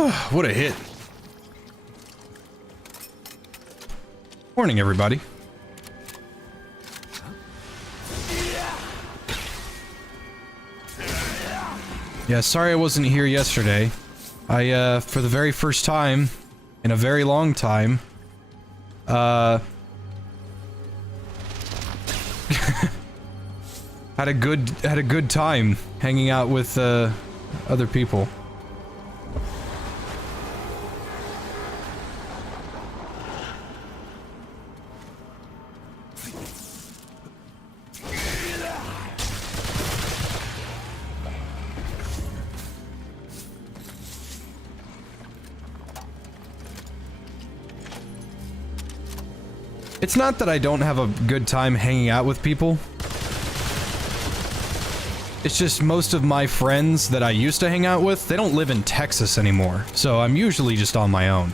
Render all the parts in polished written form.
What a hit. Morning, everybody. Yeah, sorry I wasn't here yesterday. For the very first time in a very long time, had a good time hanging out with, other people. It's not that I don't have a good time hanging out with people. It's just most of my friends that I used to hang out with, they don't live in Texas anymore, so I'm usually just on my own.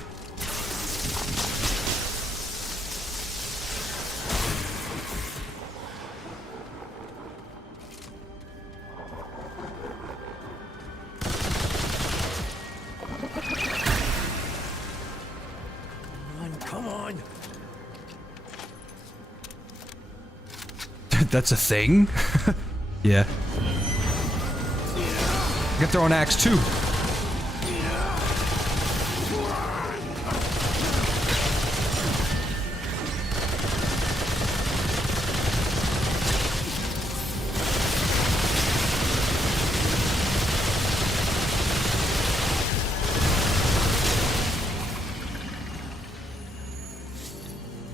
That's a thing? Yeah. You can throw an axe too.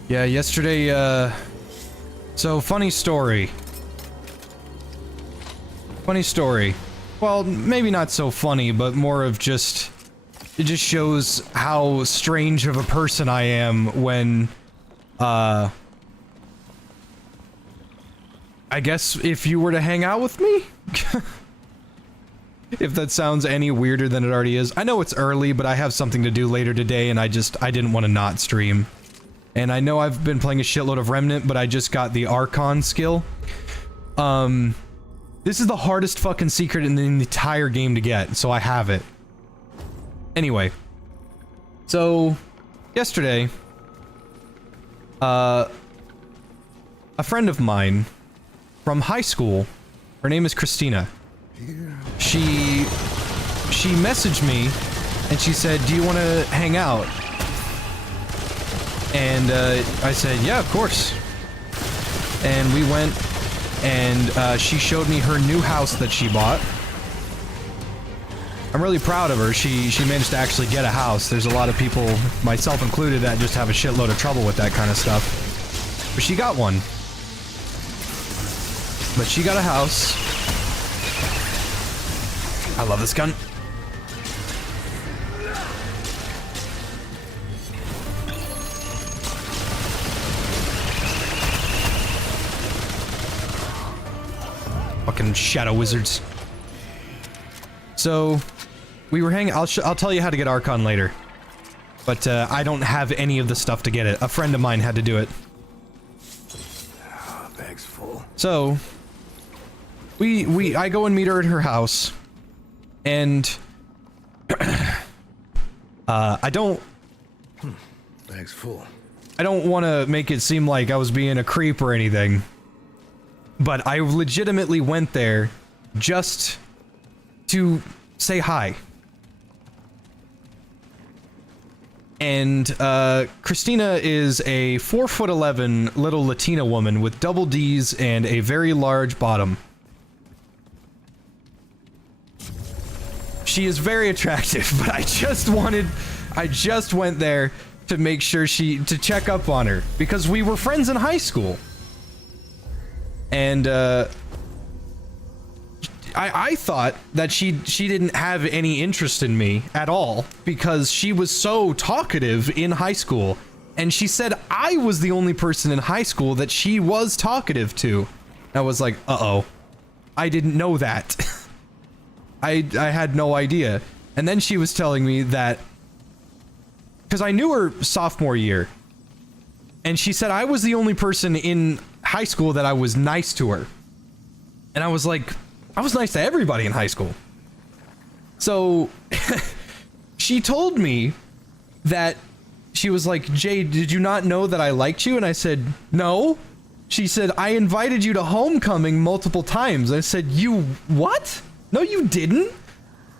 Yeah, yesterday, so, funny story. Funny story. Well, maybe not so funny, but more of just... It just shows how strange of a person I am when, I guess if you were to hang out with me? If that sounds any weirder than it already is. I know it's early, but I have something to do later today, and I didn't want to not stream. And I know I've been playing a shitload of Remnant, but I just got the Archon skill. This is the hardest fucking secret in the entire game to get, so I have it. Anyway. So, yesterday, a friend of mine from high school, her name is Christina. She messaged me, and she said, "Do you want to hang out?" And, I said, yeah, of course. And we went, and, she showed me her new house that she bought. I'm really proud of her. She managed to actually get a house. There's a lot of people, myself included, that just have a shitload of trouble with that kind of stuff. But she got one. But she got a house. I love this gun. Fucking shadow wizards. So, we were hanging. I'll tell you how to get Archon later. But I don't have any of the stuff to get it. A friend of mine had to do it. Oh, bag's full. So, I go and meet her at her house, and I don't. Bag's full. I don't want to make it seem like I was being a creep or anything. But I legitimately went there just to say hi. And, Christina is a 4'11" little Latina woman with double D's and a very large bottom. She is very attractive, but I just went there to make sure to check up on her, because we were friends in high school. And, I thought that she didn't have any interest in me at all, because she was so talkative in high school, and she said I was the only person in high school that she was talkative to. I was like, uh-oh. I didn't know that. I had no idea. And then she was telling me that, because I knew her sophomore year, and she said I was the only person in high school that I was nice to her. And I was like, I was nice to everybody in high school. So, she told me that she was like, Jay, did you not know that I liked you? And I said, no. She said, I invited you to homecoming multiple times. I said, you what? No, you didn't.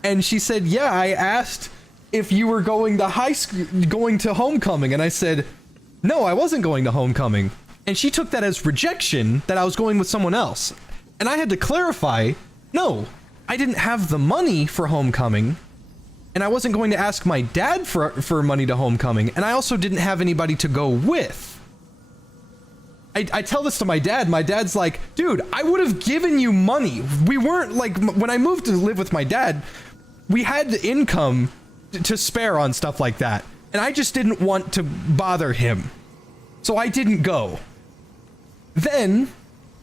And she said, yeah, I asked if you were going to high school, going to homecoming. And I said, no, I wasn't going to homecoming. And she took that as rejection, that I was going with someone else. And I had to clarify, no, I didn't have the money for homecoming. And I wasn't going to ask my dad for money to homecoming. And I also didn't have anybody to go with. I tell this to my dad. My dad's like, dude, I would have given you money. We weren't like, when I moved to live with my dad, we had income to spare on stuff like that. And I just didn't want to bother him. So I didn't go. Then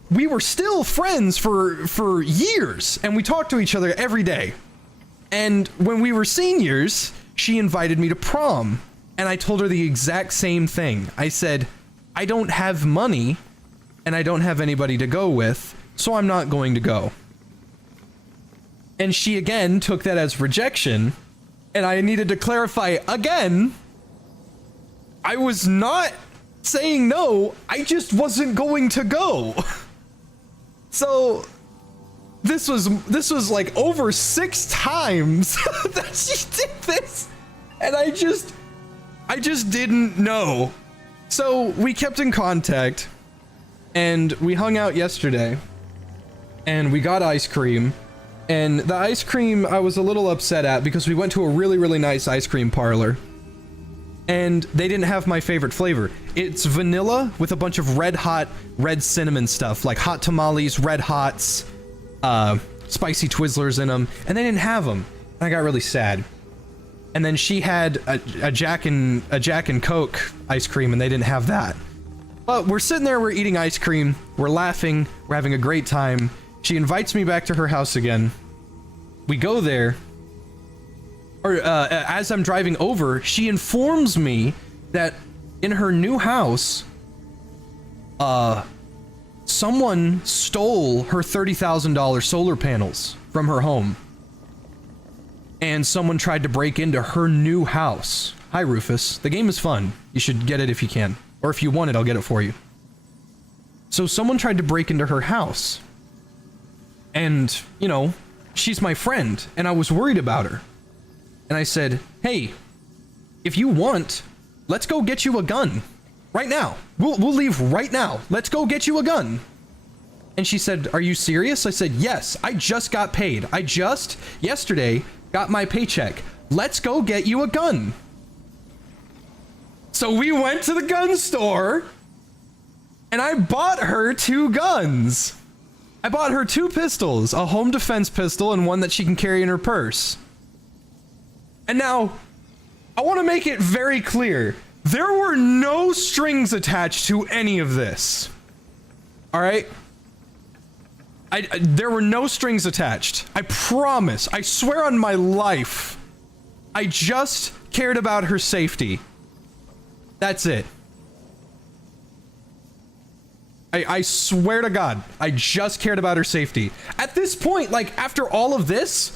we were still friends for years. And we talked to each other every day. And when we were seniors, she invited me to prom. And I told her the exact same thing. I said, I don't have money and I don't have anybody to go with, so I'm not going to go. And she again took that as rejection, and I needed to clarify again. I was not saying no, I just wasn't going to go. So this was like over 6 times that she did this, and I just didn't know. So we kept in contact, and we hung out yesterday, and we got ice cream, and the ice cream I was a little upset at because we went to a really, really nice ice cream parlor, and they didn't have my favorite flavor. It's vanilla with a bunch of red cinnamon stuff, like hot tamales, red hots, spicy Twizzlers in them, and they didn't have them, and I got really sad. And then she had a Jack and Coke ice cream, and they didn't have that. But we're sitting there, we're eating ice cream, we're laughing, we're having a great time. She invites me back to her house again. We go there. As I'm driving over, she informs me that in her new house, someone stole her $30,000 solar panels from her home. And someone tried to break into her new house. Hi, Rufus. The game is fun. You should get it if you can. Or if you want it, I'll get it for you. So someone tried to break into her house. And, you know, she's my friend, and I was worried about her. And I said, hey, if you want, let's go get you a gun. Right now. We'll leave right now. Let's go get you a gun. And she said, are you serious? I said, yes, I just got paid. I just, yesterday, got my paycheck. Let's go get you a gun. So we went to the gun store, and I bought her 2 guns. I bought her 2 pistols, a home defense pistol and one that she can carry in her purse. And now, I want to make it very clear, there were no strings attached to any of this. All right? There were no strings attached. I promise. I swear on my life. I just cared about her safety. That's it. I swear to God, I just cared about her safety. At this point, like, after all of this,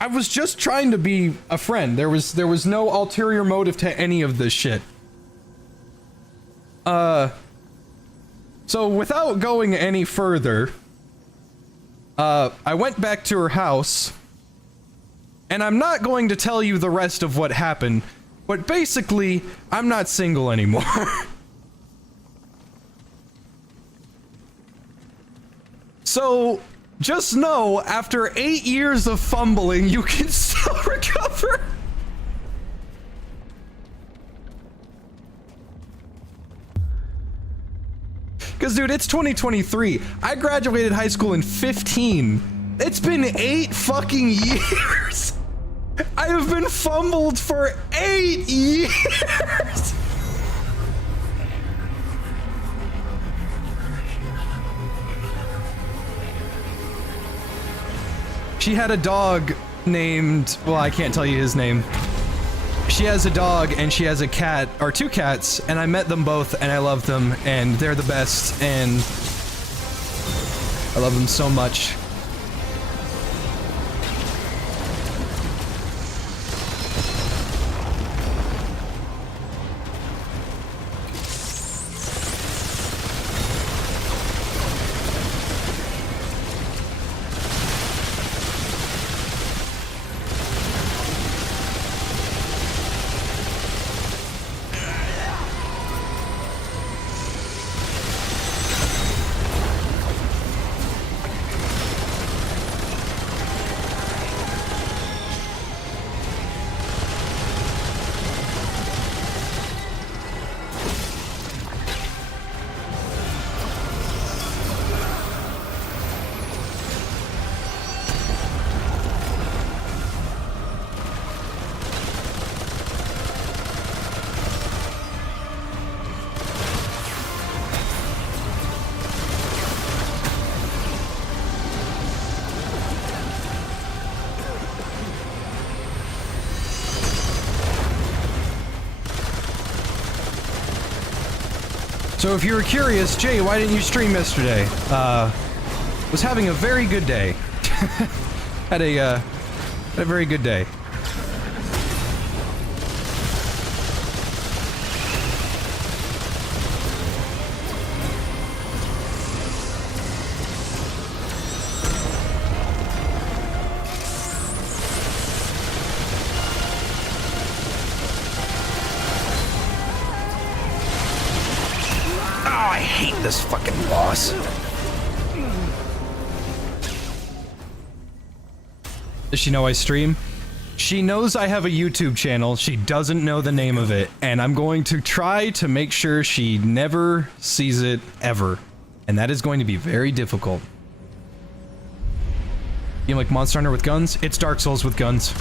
I was just trying to be a friend. There was no ulterior motive to any of this shit. So without going any further, I went back to her house, and I'm not going to tell you the rest of what happened, but basically, I'm not single anymore. So, just know, after 8 years of fumbling, you can still recover. Because, dude, it's 2023. I graduated high school in 15. It's been 8 fucking years. I have been fumbled for 8 years. She had a dog named, well, I can't tell you his name. She has a dog and she has a cat, or 2 cats, and I met them both and I love them and they're the best and I love them so much. So if you were curious, Jay, why didn't you stream yesterday? Was having a very good day. Had a very good day. I hate this fucking boss. Does she know I stream? She knows I have a YouTube channel. She doesn't know the name of it, and I'm going to try to make sure she never sees it ever. And that is going to be very difficult. You like Monster Hunter with guns? It's Dark Souls with guns.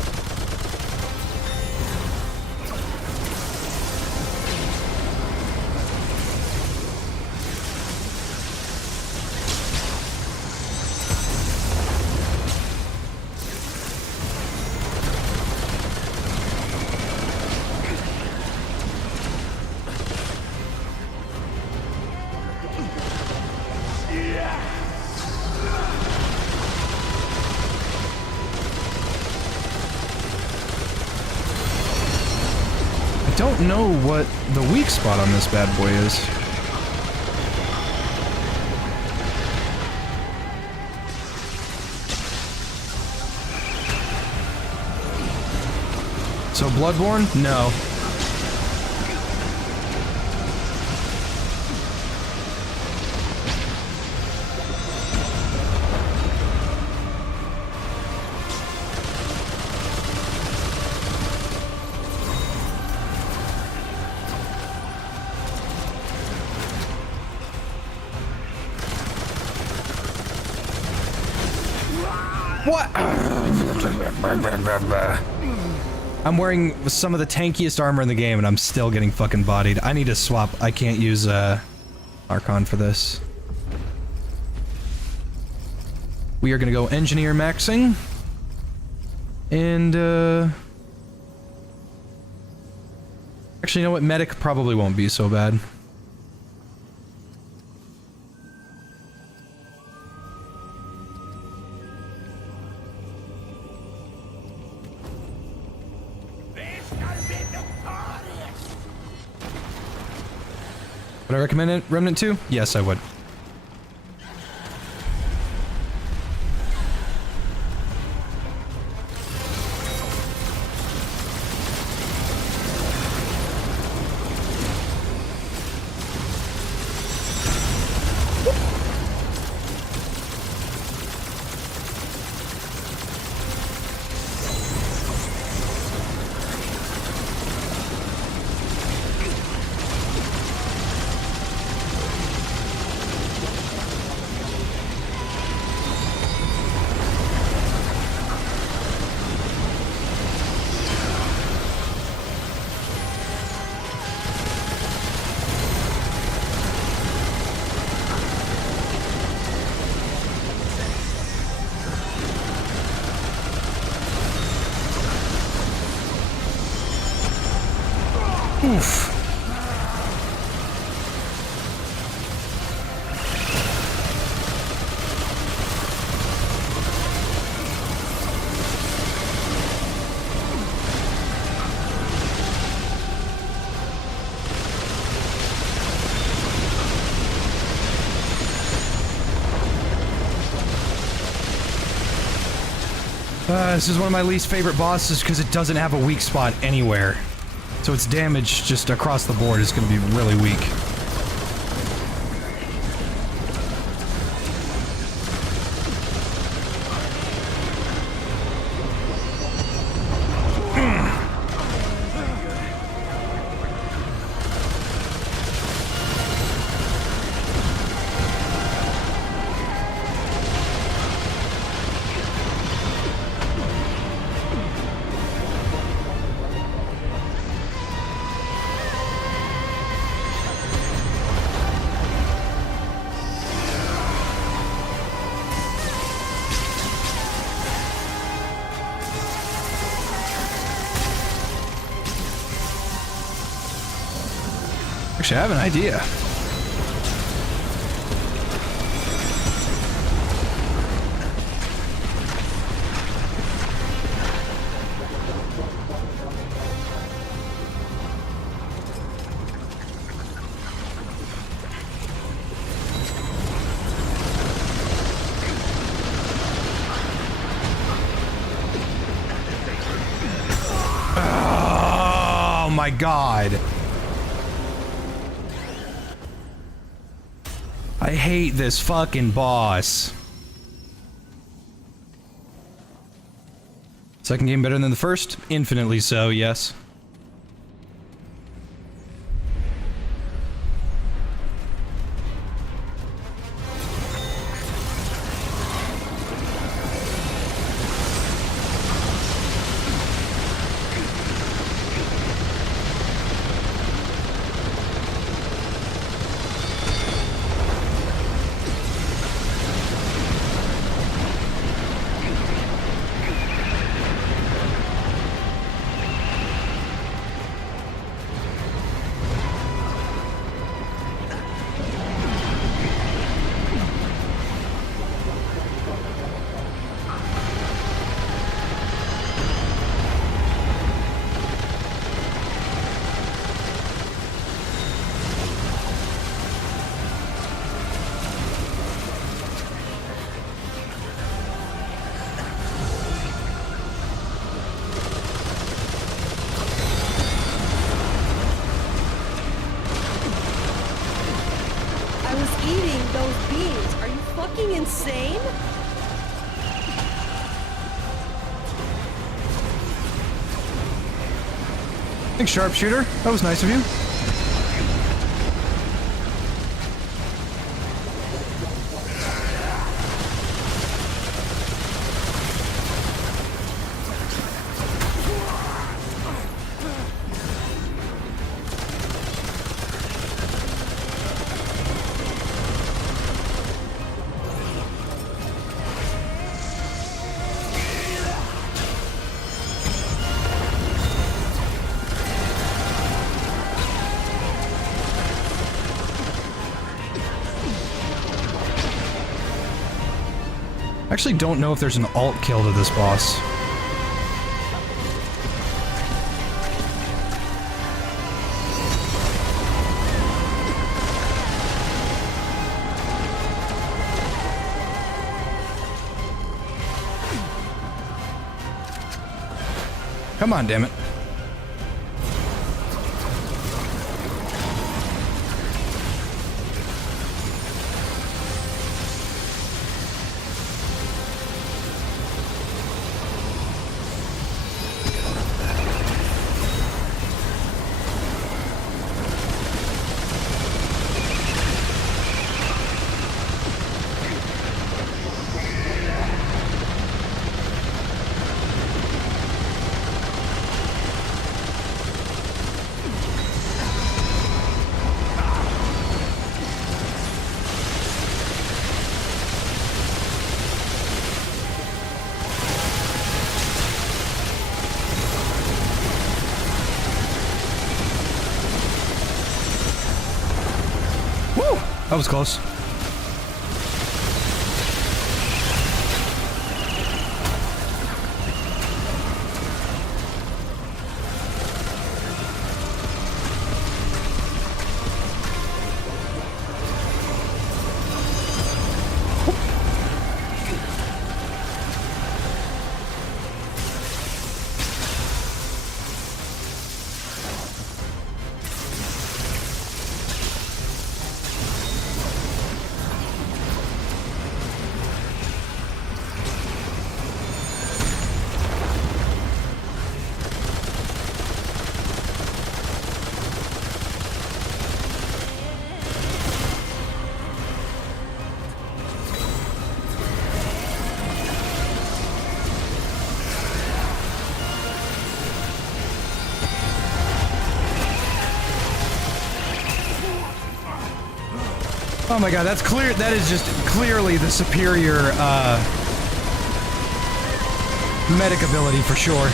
Don't know what the weak spot on this bad boy is. So Bloodborne? No. What? I'm wearing some of the tankiest armor in the game and I'm still getting fucking bodied. I need to swap. I can't use Archon for this. We are gonna go engineer maxing. And actually, you know what? Medic probably won't be so bad. Would I recommend it, Remnant 2? Yes, I would. Oof. This is one of my least favorite bosses because it doesn't have a weak spot anywhere. So its damage just across the board is going to be really weak. Actually, I have an idea. my god. I hate this fucking boss. Second game better than the first? Infinitely so, yes. Insane? Thanks, Sharpshooter. That was nice of you. I actually don't know if there's an alt kill to this boss. Come on, damn it. That was close. Oh my god, that's clear. That is just clearly the superior, medic ability for sure.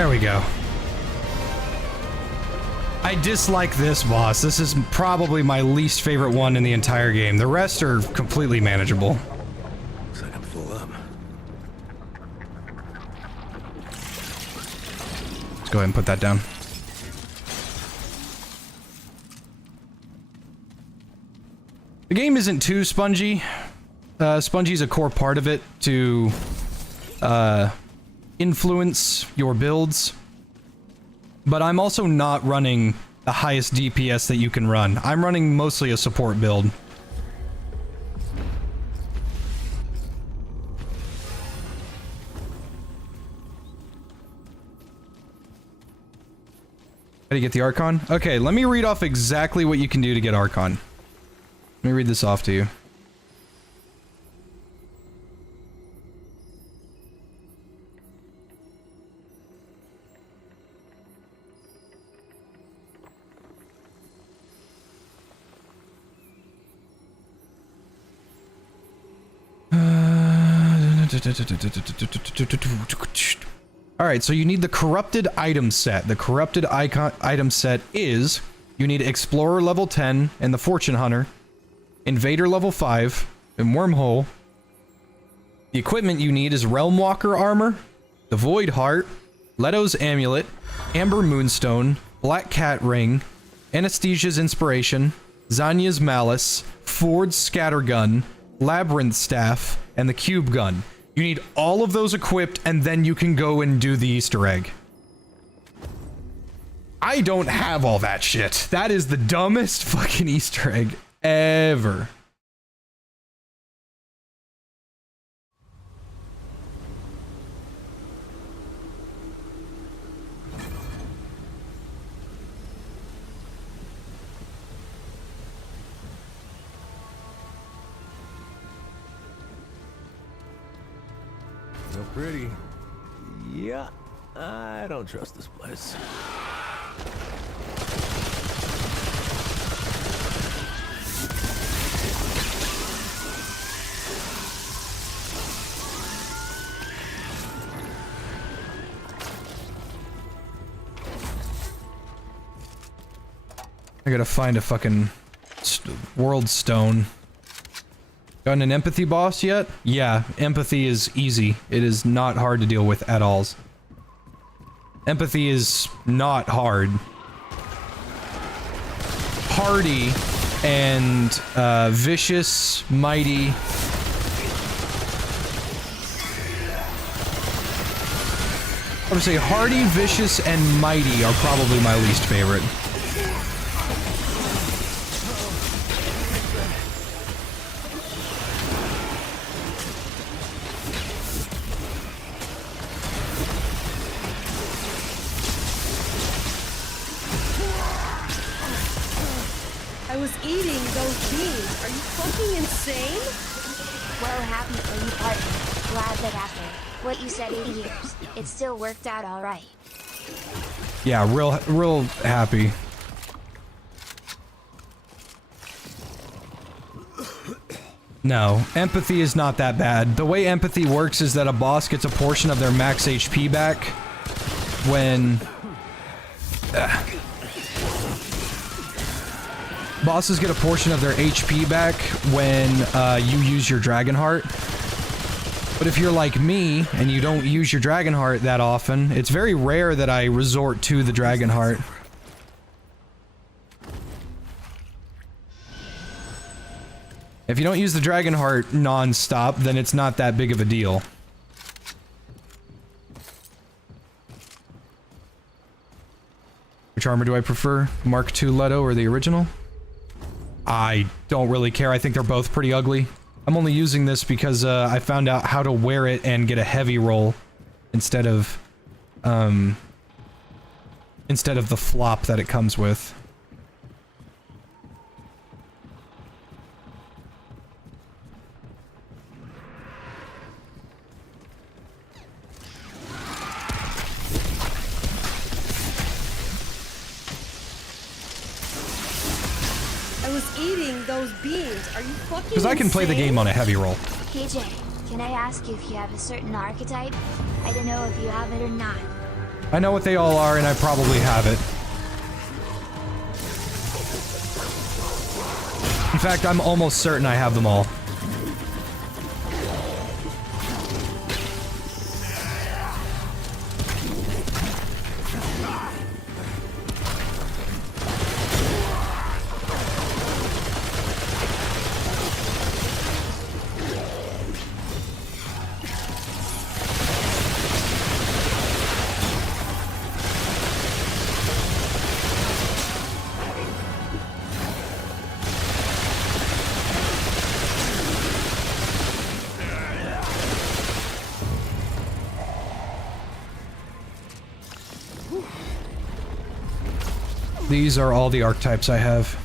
There we go. I dislike this boss. This is probably my least favorite one in the entire game. The rest are completely manageable. Looks like I'm full up. Let's go ahead and put that down. The game isn't too spongy. Spongy's a core part of it to influence your builds. But I'm also not running the highest DPS that you can run. I'm running mostly a support build. How do you get the Archon? Okay, let me read off exactly what you can do to get Archon. Let me read this off to you. Alright, so you need the corrupted item set. The corrupted item set is, you need Explorer level 10 and the Fortune Hunter, Invader level 5, and Wormhole. The equipment you need is Realm Walker armor, the Void Heart, Leto's Amulet, Amber Moonstone, Black Cat Ring, Anesthesia's Inspiration, Zanya's Malice, Ford's Scattergun, Labyrinth Staff, and the Cube Gun. You need all of those equipped, and then you can go and do the Easter egg. I don't have all that shit. That is the dumbest fucking Easter egg ever. So pretty. Yeah, I don't trust this place. I gotta find a fucking world stone. Gotten an empathy boss yet? Yeah, empathy is easy. It is not hard to deal with at all. Empathy is not hard. Hardy and vicious, mighty. I would say hardy, vicious, and mighty are probably my least favorite. I was eating those beans. Are you fucking insane? Well, happy for you, partner. Glad that after what you said 80 years, it still worked out all right. Yeah, real happy. No, empathy is not that bad. The way empathy works is that a boss gets a portion of their max HP back when... Bosses get a portion of their HP back when you use your Dragon Heart. But if you're like me, and you don't use your Dragon Heart that often, it's very rare that I resort to the Dragon Heart. If you don't use the Dragon Heart non-stop, then it's not that big of a deal. Which armor do I prefer? Mark II Leto or the original? I don't really care. I think they're both pretty ugly. I'm only using this because I found out how to wear it and get a heavy roll instead of the flop that it comes with. I was eating those beans. Are you fucking Because I can play the game on a heavy roll. KJ, can I ask you if you have a certain archetype? I don't know if you have it or not. I know what they all are, and I probably have it. In fact, I'm almost certain I have them all. These are all the archetypes I have.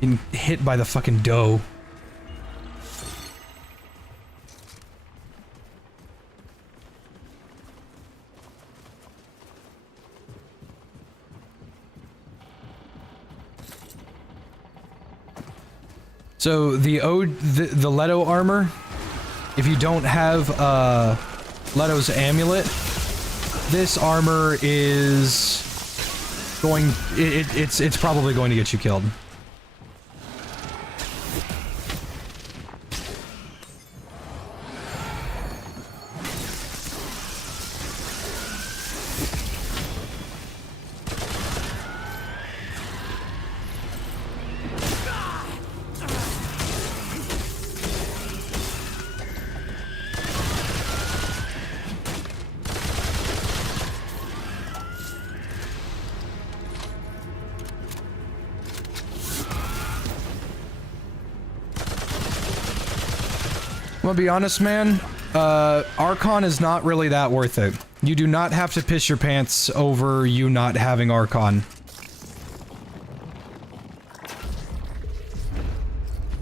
Getting hit by the fucking dough. So the Leto armor, if you don't have Leto's amulet, this armor is going, it's probably going to get you killed. I'm gonna be honest, man. Archon is not really that worth it. You do not have to piss your pants over you not having Archon.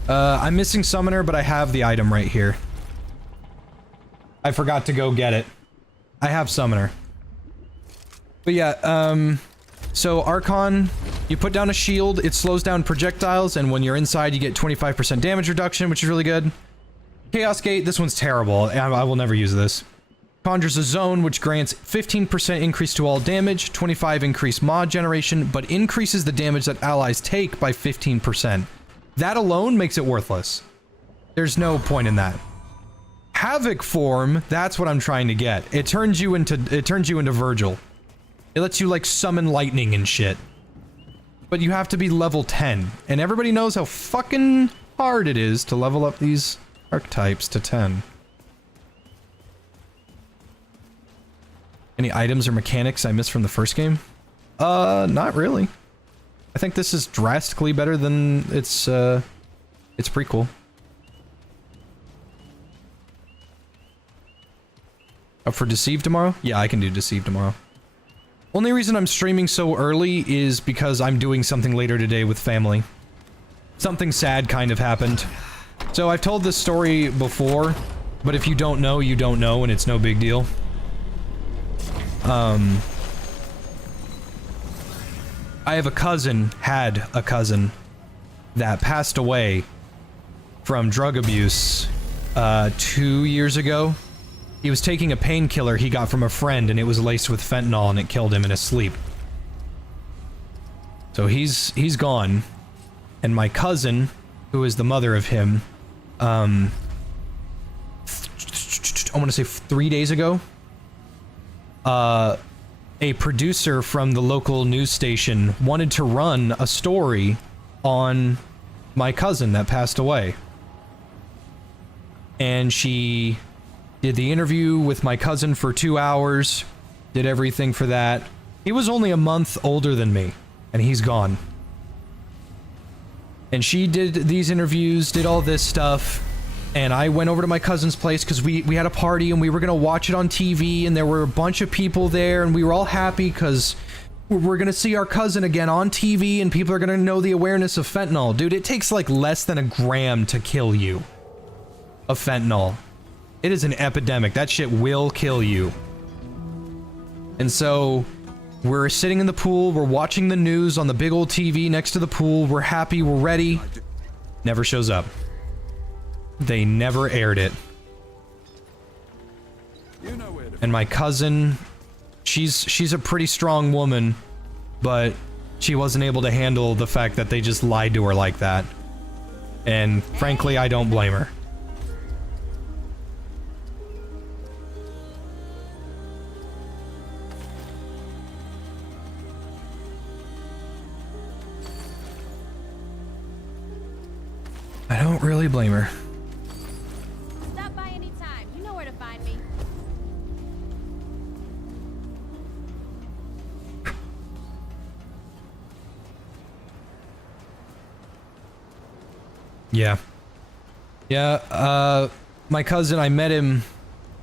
I'm missing Summoner, but I have the item right here. I forgot to go get it. I have Summoner. But yeah, so Archon, you put down a shield, it slows down projectiles, and when you're inside you get 25% damage reduction, which is really good. Chaos Gate, this one's terrible. I will never use this. Conjures a zone, which grants 15% increase to all damage, 25 increase mod generation, but increases the damage that allies take by 15%. That alone makes it worthless. There's no point in that. Havoc form, that's what I'm trying to get. It turns you into Virgil. It lets you like summon lightning and shit. But you have to be level 10, and everybody knows how fucking hard it is to level up these archetypes to 10. Any items or mechanics I missed from the first game? Not really. I think this is drastically better than its prequel. Up for Deceive tomorrow? Yeah, I can do Deceive tomorrow. Only reason I'm streaming so early is because I'm doing something later today with family. Something sad kind of happened. So I've told this story before, but if you don't know, you don't know, and it's no big deal. I have a cousin, had a cousin, that passed away from drug abuse, 2 years ago. He was taking a painkiller he got from a friend, and it was laced with fentanyl, and it killed him in his sleep. So he's gone, and my cousin, who is the mother of him, I want to say 3 days ago, a producer from the local news station wanted to run a story on my cousin that passed away. And she did the interview with my cousin for 2 hours, did everything for that. He was only a month older than me, and he's gone. And she did these interviews, did all this stuff, and I went over to my cousin's place because we had a party and we were gonna watch it on TV, and there were a bunch of people there, and we were all happy because we're gonna see our cousin again on TV, and people are gonna know the awareness of fentanyl. Dude, it takes like less than a gram to kill you of fentanyl. It is an epidemic. That shit will kill you. And so we're sitting in the pool, we're watching the news on the big old TV next to the pool, we're happy, we're ready. Never shows up. They never aired it. And my cousin, she's a pretty strong woman, but she wasn't able to handle the fact that they just lied to her like that. And frankly, I don't blame her. I don't really blame her. Stop by any time. You know where to find me. Yeah. Yeah, my cousin, I met him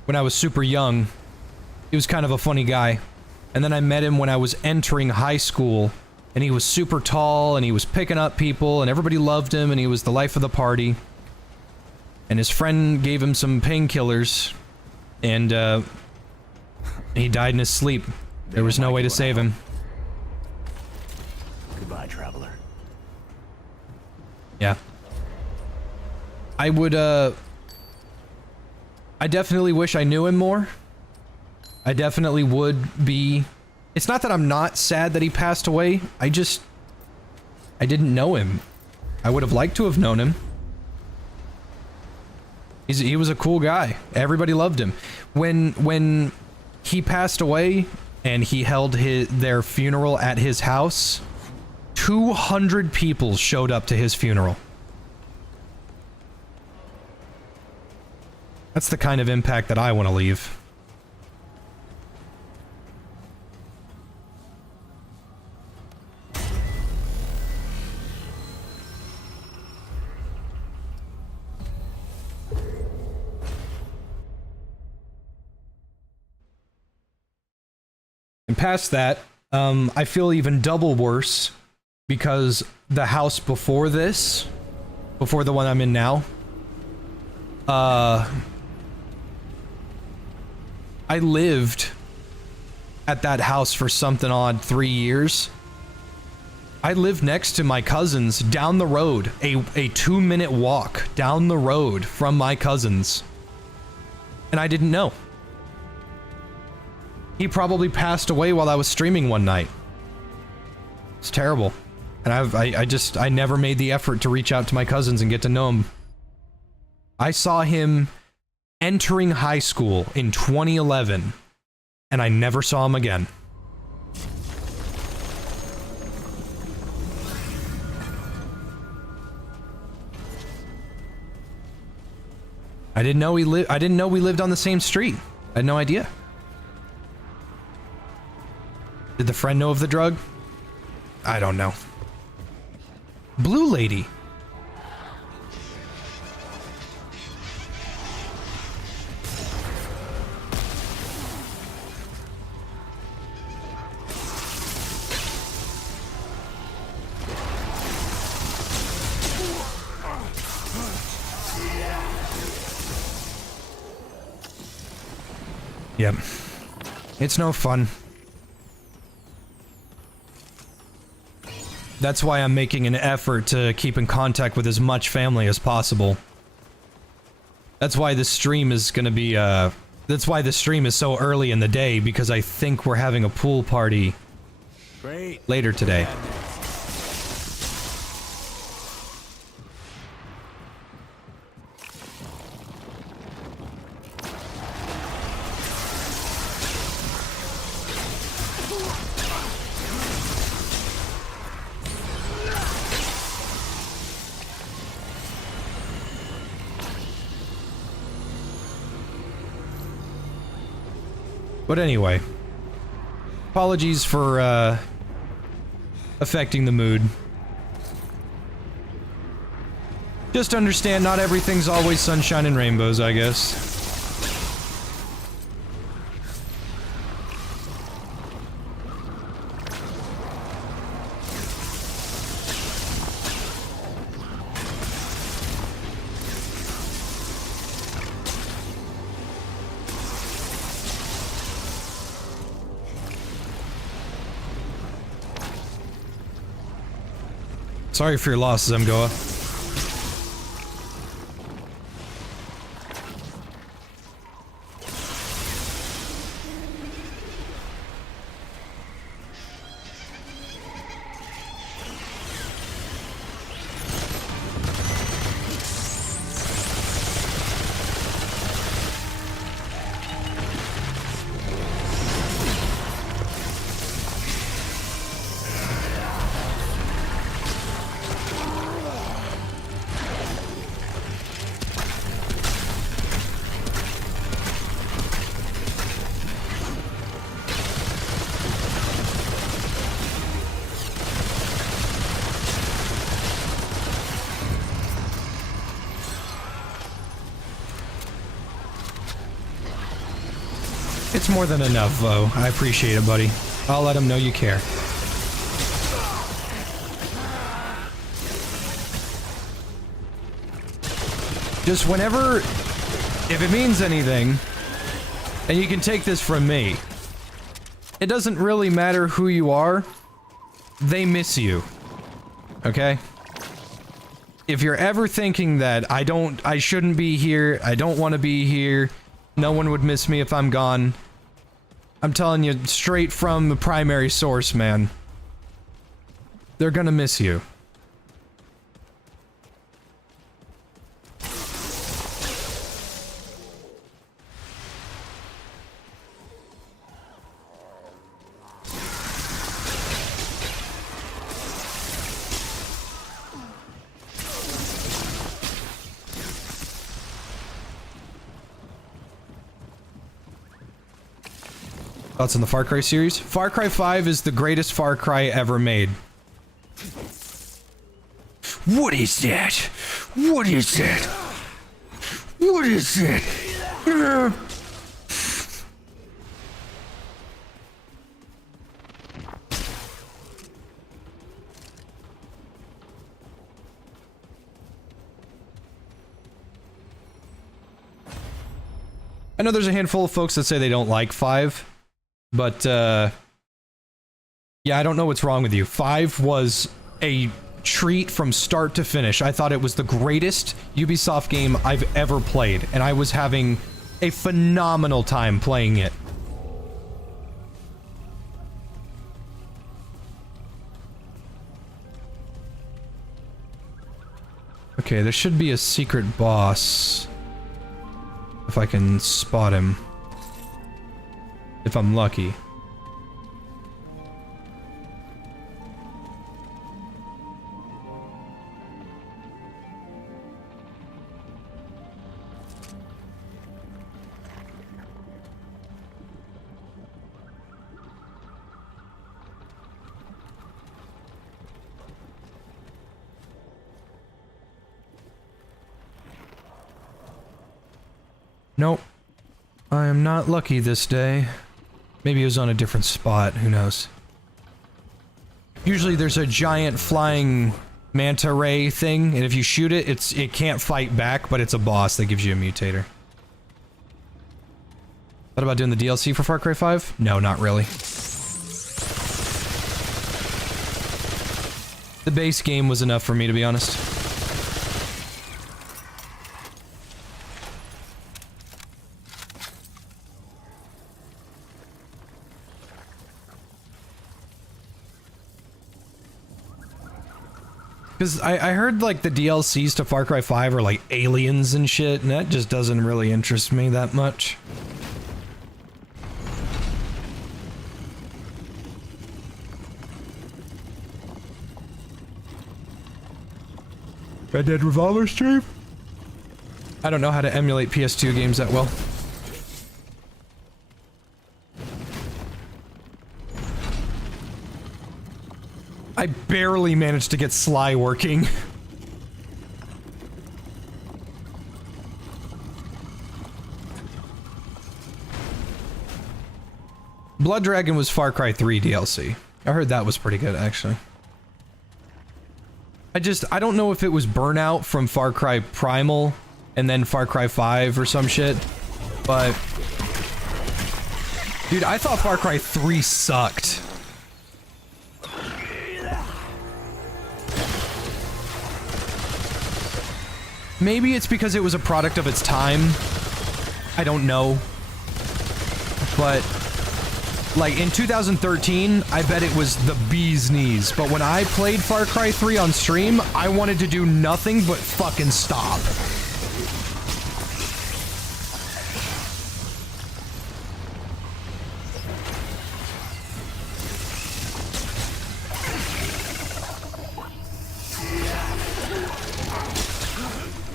when I was super young. He was kind of a funny guy. And then I met him when I was entering high school, and he was super tall, and he was picking up people, and everybody loved him, and he was the life of the party. And his friend gave him some painkillers, and, he died in his sleep. There was no way to save him. Goodbye, traveler. Yeah. I would, I definitely wish I knew him more. I definitely would be... It's not that I'm not sad that he passed away, I didn't know him. I would have liked to have known him. He was a cool guy. Everybody loved him. When he passed away, and he held their funeral at his house, 200 people showed up to his funeral. That's the kind of impact that I want to leave. And past that, I feel even double worse because the house before this, before the one I'm in now, I lived at that house for something odd 3 years. I lived next to my cousins down the road, a 2-minute walk down the road from my cousins. And I didn't know. He probably passed away while I was streaming one night. It's terrible. And I never made the effort to reach out to my cousins and get to know him. I saw him entering high school in 2011, and I never saw him again. I didn't know we lived on the same street. I had no idea. Did the friend know of the drug? I don't know. Blue lady. Yep. It's no fun. That's why I'm making an effort to keep in contact with as much family as possible. That's why this stream is gonna be, that's why the stream is so early in the day, because I think we're having a pool party later today. But anyway, apologies for, affecting the mood. Just understand not everything's always sunshine and rainbows, I guess. Sorry for your loss, Zemgoa. It's more than enough, Vo. I appreciate it, buddy. I'll let him know you care. Just whenever, if it means anything, and you can take this from me, it doesn't really matter who you are, they miss you. Okay? If you're ever thinking that I shouldn't be here, I don't want to be here, no one would miss me if I'm gone, I'm telling you straight from the primary source, man. They're gonna miss you. Thoughts on the Far Cry series? Far Cry 5 is the greatest Far Cry ever made. What is that? What is that? What is that? I know there's a handful of folks that say they don't like 5. But, yeah, I don't know what's wrong with you. 5 was a treat from start to finish. I thought it was the greatest Ubisoft game I've ever played, and I was having a phenomenal time playing it. Okay, there should be a secret boss. If I can spot him. If I'm lucky. Nope. I am not lucky this day. Maybe it was on a different spot, who knows. Usually there's a giant flying manta ray thing, and if you shoot it, it can't fight back, but it's a boss that gives you a mutator. What about doing the DLC for Far Cry 5? No, not really. The base game was enough for me, to be honest. Because I heard, like, the DLCs to Far Cry 5 are, like, aliens and shit, and that just doesn't really interest me that much. Red Dead Revolver stream? I don't know how to emulate PS2 games that well. I barely managed to get Sly working. Blood Dragon was Far Cry 3 DLC. I heard that was pretty good, actually. I don't know if it was Burnout from Far Cry Primal and then Far Cry 5 or some shit, but... Dude, I thought Far Cry 3 sucked. Maybe it's because it was a product of its time. I don't know. But, like, in 2013, I bet it was the bee's knees. But when I played Far Cry 3 on stream, I wanted to do nothing but fucking stop.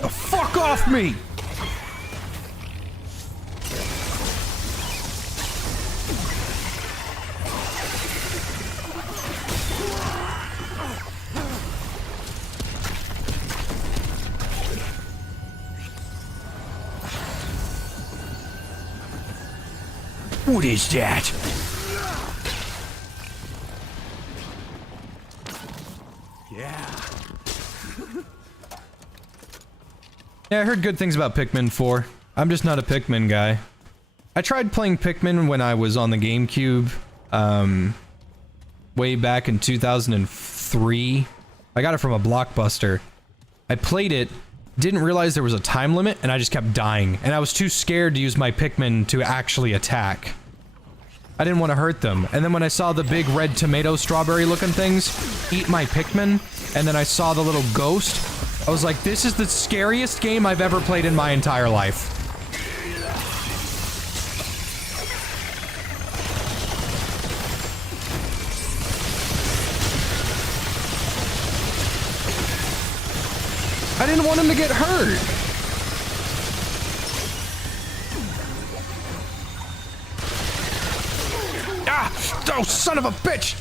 The fuck off me! What is that? Yeah. Yeah, I heard good things about Pikmin 4. I'm just not a Pikmin guy. I tried playing Pikmin when I was on the GameCube, way back in 2003. I got it from a Blockbuster. I played it, didn't realize there was a time limit, and I just kept dying. And I was too scared to use my Pikmin to actually attack. I didn't want to hurt them. And then when I saw the big red tomato strawberry looking things eat my Pikmin, and then I saw the little ghost, I was like, this is the scariest game I've ever played in my entire life. I didn't want him to get hurt. Ah! Oh, son of a bitch!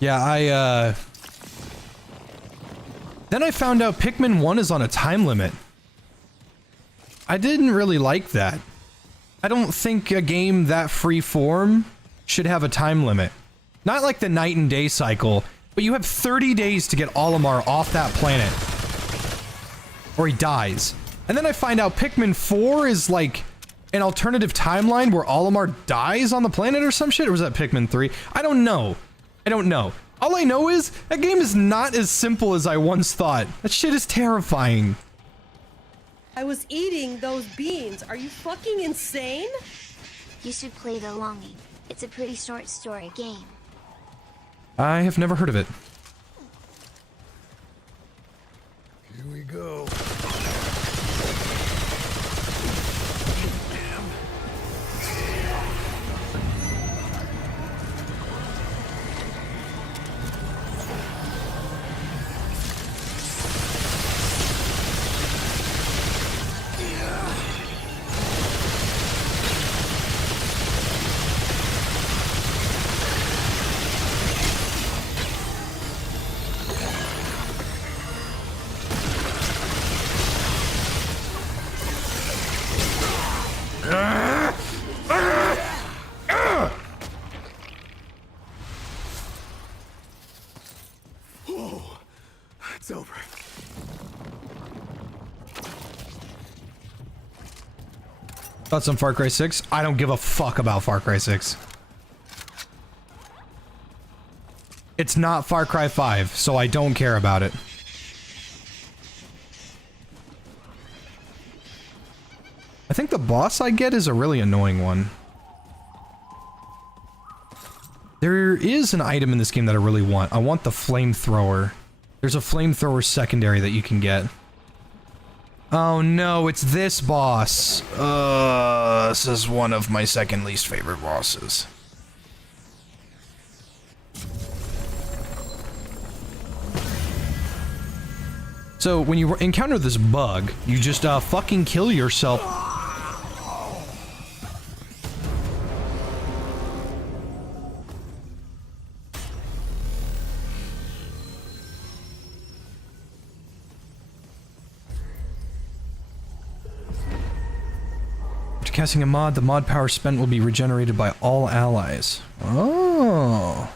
Yeah, then I found out Pikmin 1 is on a time limit. I didn't really like that. I don't think a game that free-form should have a time limit. Not like the night and day cycle, but you have 30 days to get Olimar off that planet. Or he dies. And then I find out Pikmin 4 is like an alternative timeline where Olimar dies on the planet or some shit? Or was that Pikmin 3? I don't know. I don't know. All I know is, that game is not as simple as I once thought. That shit is terrifying. I was eating those beans. Are you fucking insane? You should play The Longing. It's a pretty short story game. I have never heard of it. Here we go. It's over. Thoughts on Far Cry 6? I don't give a fuck about Far Cry 6. It's not Far Cry 5, so I don't care about it. I think the boss I get is a really annoying one. There is an item in this game that I really want. I want the flamethrower. There's a flamethrower secondary that you can get. Oh no, it's this boss. This is one of my second least favorite bosses. So when you encounter this bug, you just fucking kill yourself. Casting a mod, the mod power spent will be regenerated by all allies. Oh.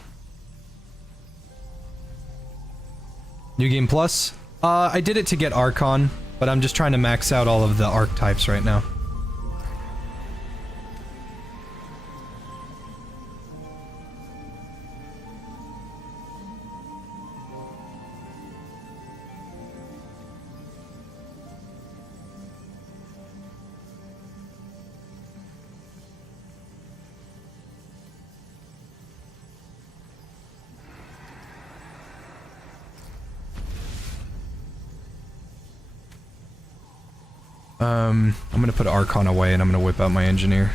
New Game Plus? I did it to get Archon, but I'm just trying to max out all of the archetypes right now. I'm gonna put Archon away and I'm gonna whip out my engineer.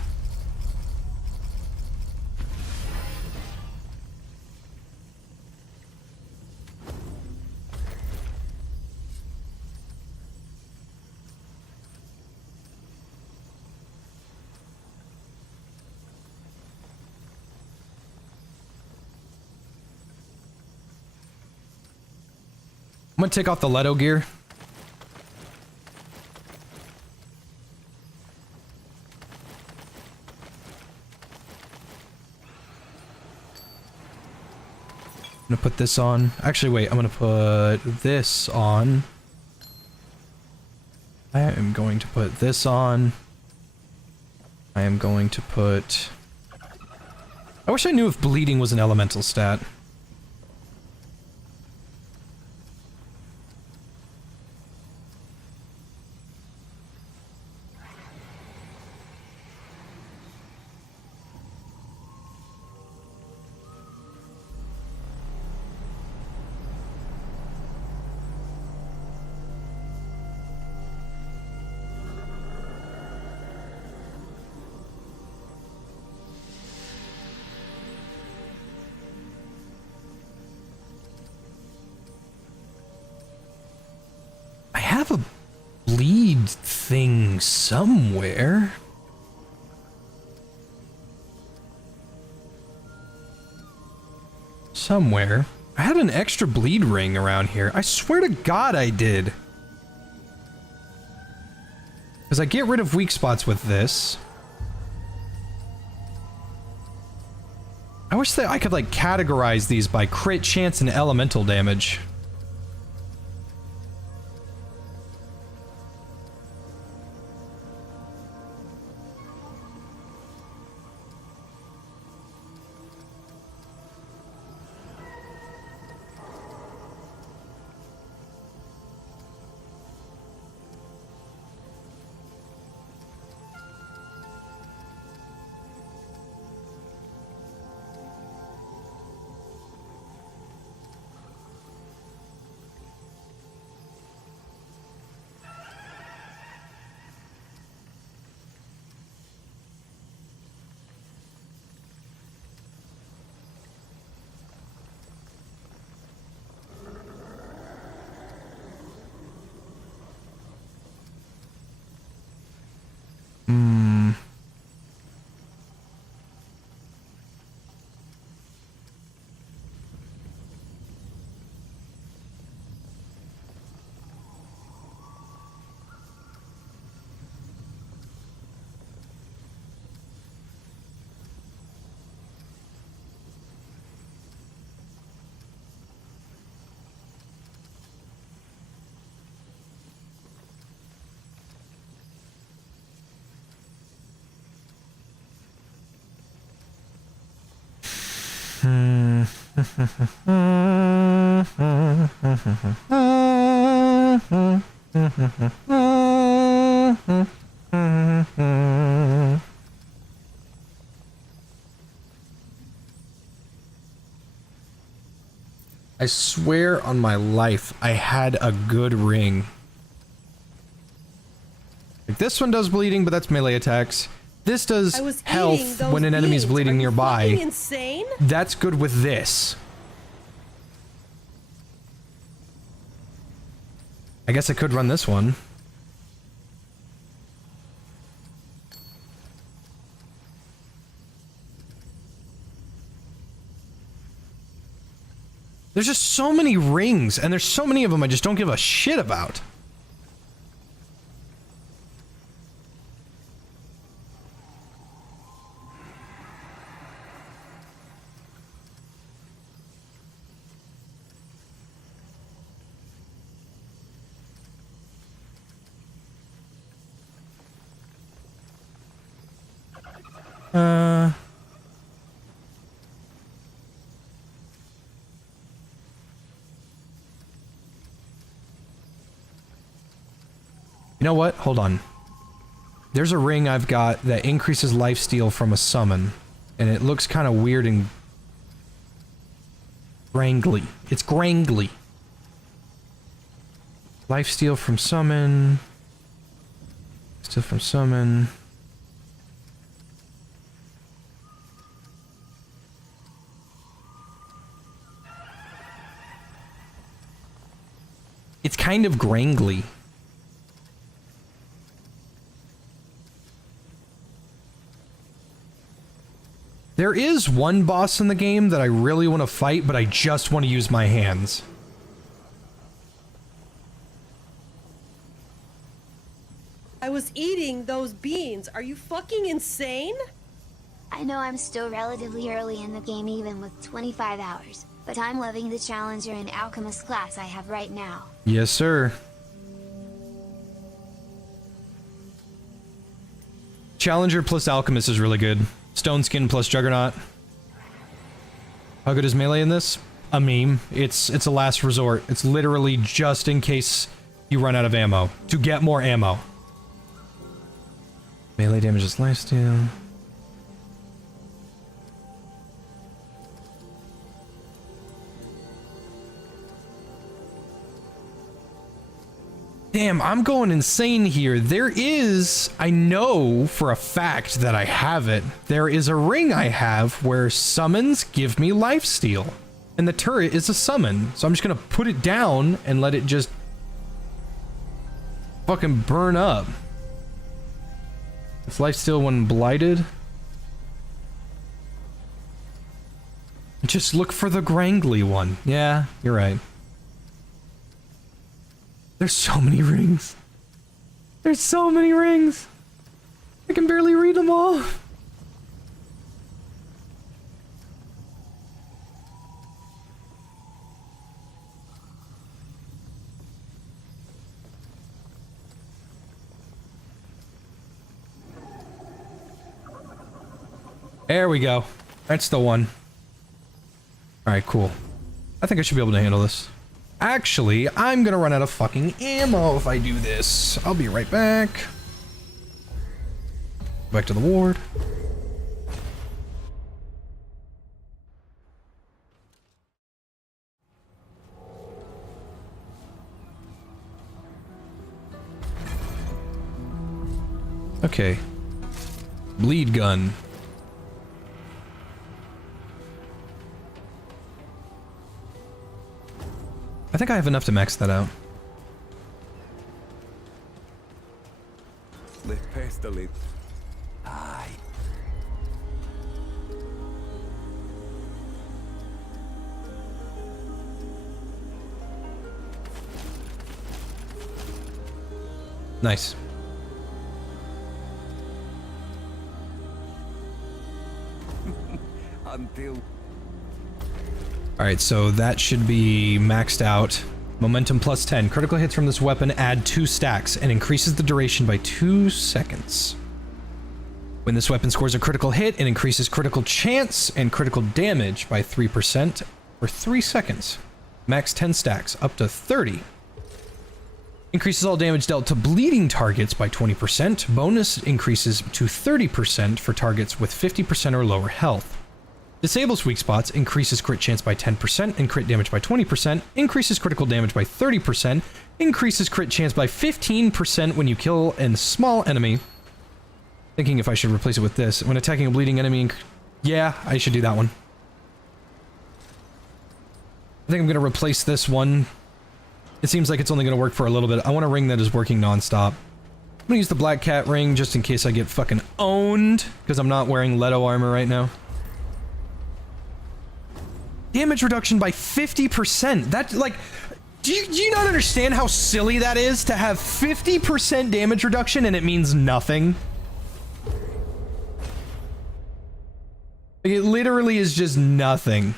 gonna take off the Leto gear. I'm gonna put this on. Actually, wait, I'm gonna put this on. I am going to put this on. I am going to put... I wish I knew if bleeding was an elemental stat. I have a bleed thing somewhere. Somewhere. I had an extra bleed ring around here. I swear to God I did. Because I get rid of weak spots with this. I wish that I could like categorize these by crit chance and elemental damage. I swear on my life, I had a good ring. Like this one does bleeding, but that's melee attacks. This does health when an enemy's bleeding nearby. Insane? That's good with this. I guess I could run this one. There's just so many rings, and there's so many of them I just don't give a shit about. You know what? Hold on. There's a ring I've got that increases lifesteal from a summon, and it looks kind of weird and grangly. It's grangly. Lifesteal from summon. Still from summon. It's kind of grangly. There is one boss in the game that I really want to fight, but I just want to use my hands. I was eating those beans. Are you fucking insane? I know I'm still relatively early in the game even with 25 hours, but I'm loving the Challenger and Alchemist class I have right now. Yes, sir. Challenger plus Alchemist is really good. Stone Skin plus Juggernaut. How good is melee in this? A meme. It's a last resort. It's literally just in case you run out of ammo. To get more ammo. Melee damage is lifesteal. Damn, I'm going insane here. There is, I know for a fact that I have it. There is a ring I have where summons give me lifesteal. And the turret is a summon. So I'm just gonna put it down and let it just fucking burn up. It's lifesteal when blighted. Just look for the Grangly one. Yeah, you're right. There's so many rings. There's so many rings. I can barely read them all. There we go. That's the one. Alright, cool. I think I should be able to handle this. Actually, I'm gonna run out of fucking ammo if I do this. I'll be right back. Back to the ward. Okay. Bleed gun. I think I have enough to max that out. Lift past the lid. Aye. Nice. Until Alright, so that should be maxed out. Momentum plus 10. Critical hits from this weapon add 2 stacks and increases the duration by 2 seconds. When this weapon scores a critical hit, it increases critical chance and critical damage by 3% for 3 seconds. Max 10 stacks, up to 30. Increases all damage dealt to bleeding targets by 20%. Bonus increases to 30% for targets with 50% or lower health. Disables weak spots, increases crit chance by 10% and crit damage by 20%, increases critical damage by 30%, increases crit chance by 15% when you kill a small enemy. Thinking if I should replace it with this. When attacking a bleeding enemy, yeah, I should do that one. I think I'm going to replace this one. It seems like it's only going to work for a little bit. I want a ring that is working non-stop. I'm going to use the Black Cat ring just in case I get fucking owned, because I'm not wearing Leto armor right now. Damage reduction by 50%. That, like, do you not understand how silly that is to have 50% damage reduction and it means nothing? Like, it literally is just nothing.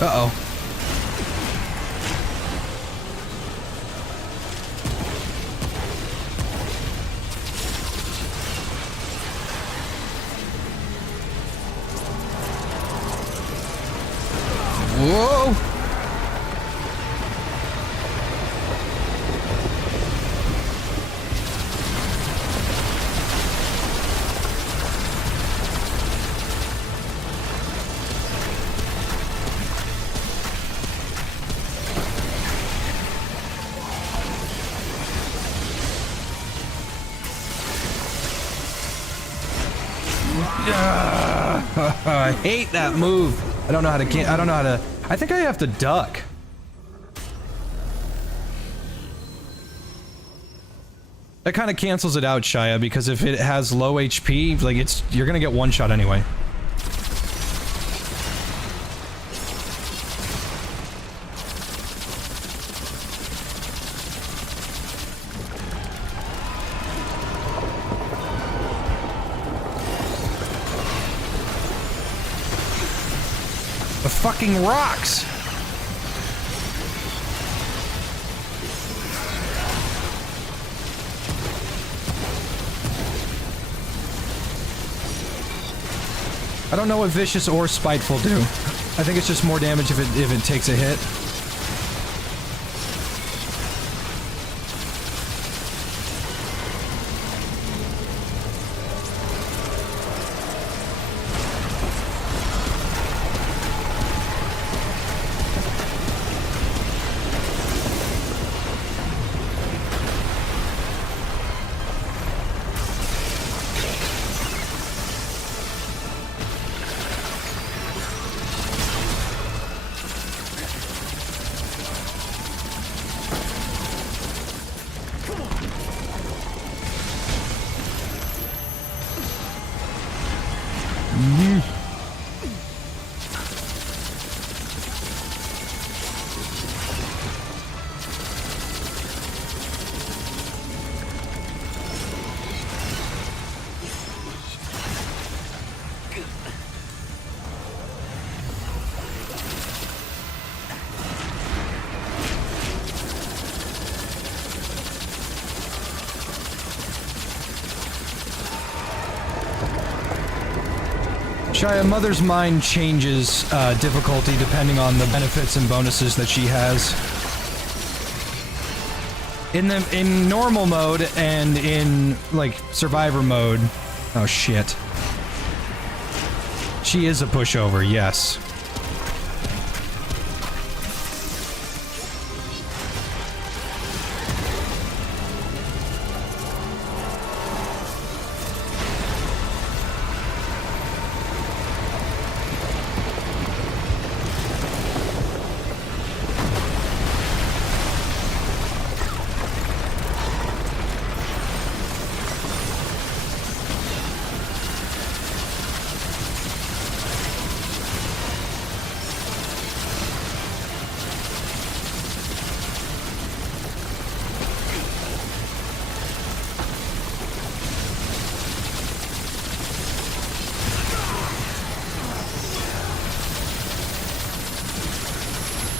Uh-oh. I hate that move. I don't know how to. I don't know how to. I think I have to duck. That kind of cancels it out, Shia, because if it has low HP, like you're gonna get one shot anyway. The fucking rocks! I don't know what Vicious or Spiteful do. I think it's just more damage if it takes a hit. Shia, Mother's Mind changes difficulty depending on the benefits and bonuses that she has. In normal mode and in like survivor mode. Oh shit. She is a pushover, yes.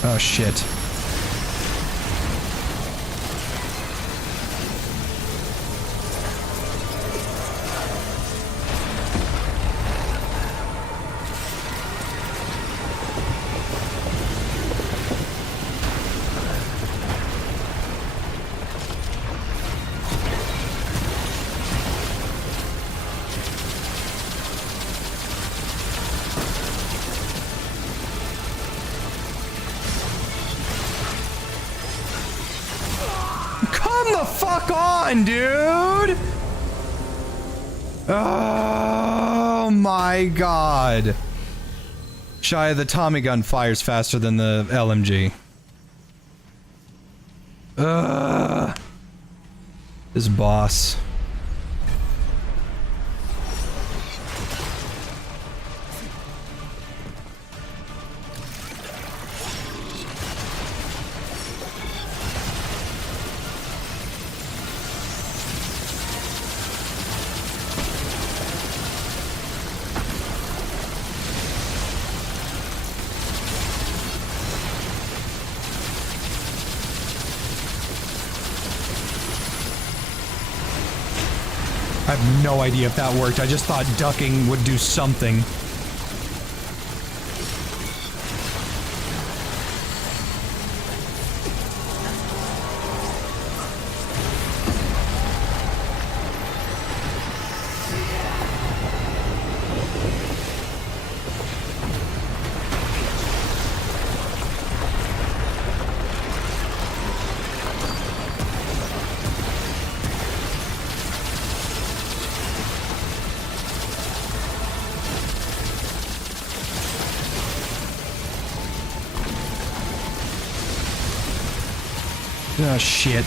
Oh shit. Fuck on, dude! Oh my god. Shia, the Tommy gun fires faster than the LMG. This boss. I have no idea if that worked. I just thought ducking would do something. Oh, shit.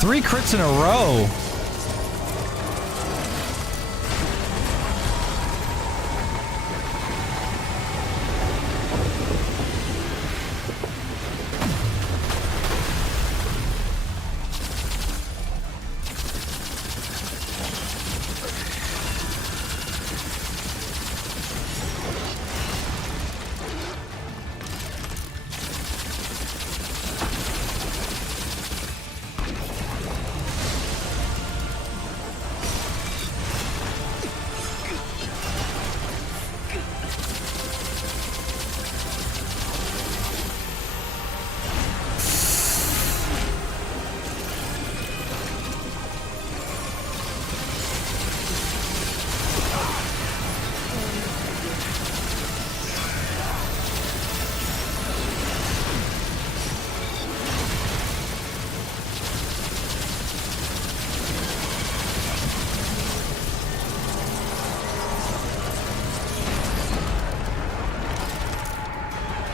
Three crits in a row.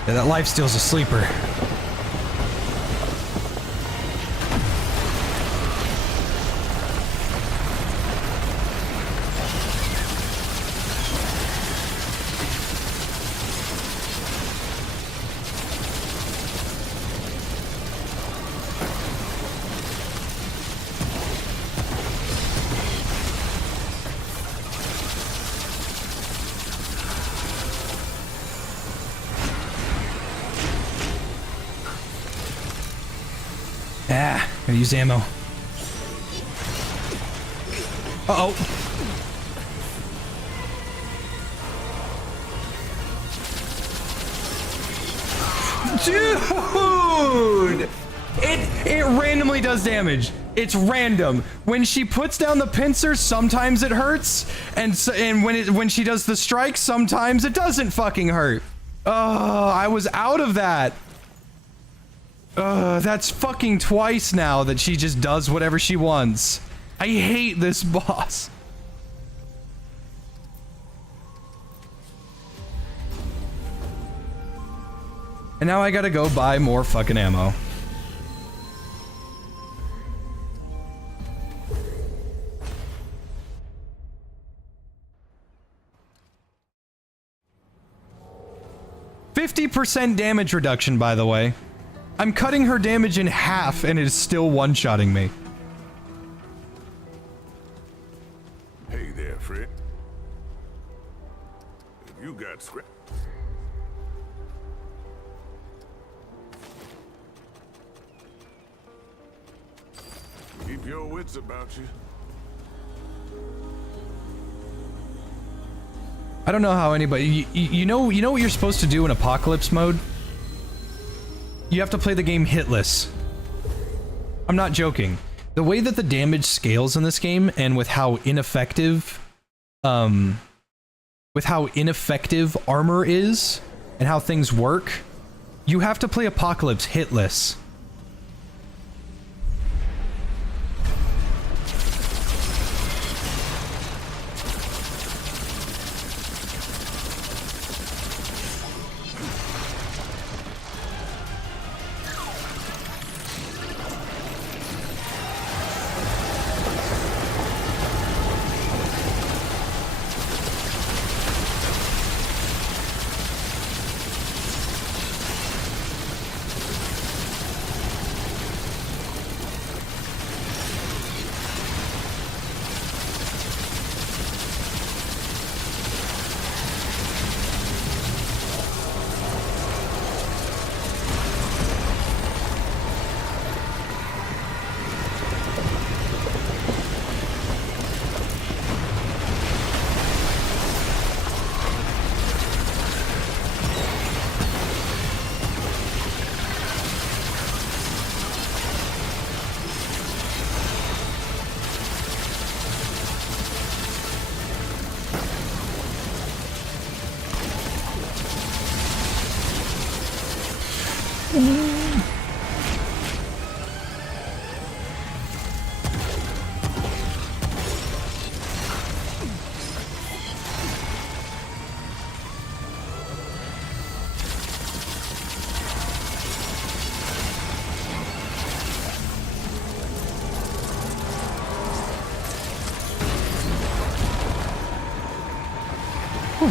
Yeah, that lifesteal's a sleeper. Ah, gotta use ammo. Uh-oh. Dude! It randomly does damage. It's random. When she puts down the pincer, sometimes it hurts, and when she does the strike, sometimes it doesn't fucking hurt. Oh, I was out of that. That's fucking twice now that she just does whatever she wants. I hate this boss. And now I gotta go buy more fucking ammo. %50 damage reduction, by the way. I'm cutting her damage in half and it is still one-shotting me. Hey there, Fred. If you got scrap. Keep your wits about you. I don't know how anybody... You know what you're supposed to do in apocalypse mode? You have to play the game hitless. I'm not joking. The way that the damage scales in this game, and with how ineffective armor is, and how things work, you have to play Apocalypse hitless.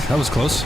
that was close.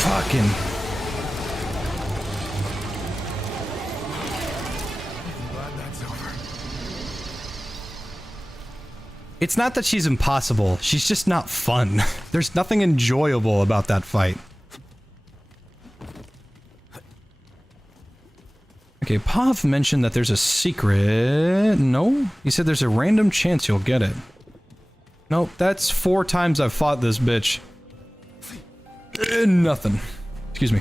Fucking. Glad that's over. It's not that she's impossible, she's just not fun. There's nothing enjoyable about that fight. Okay, Pav mentioned that there's a secret. No? He said there's a random chance you'll get it. Nope, that's 4 times I've fought this bitch. Nothing. Excuse me.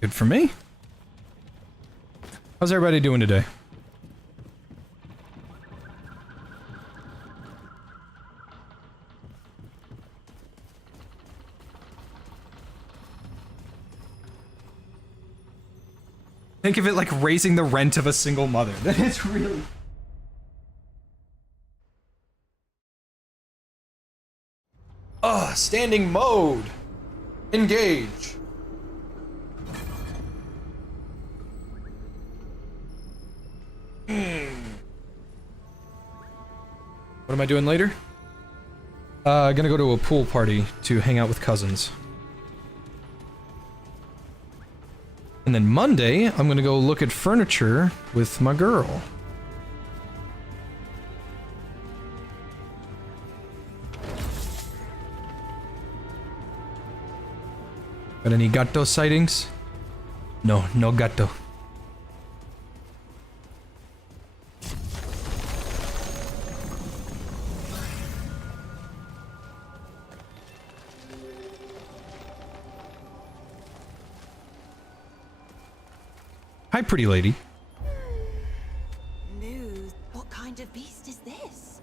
Good for me. How's everybody doing today? Think of it like raising the rent of a single mother. That is really... Standing mode. Engage. What am I doing later? Gonna go to a pool party to hang out with cousins. And then Monday, I'm gonna go look at furniture with my girl. Got any gato sightings? No, no gato. Hi, pretty lady. News? What kind of beast is this?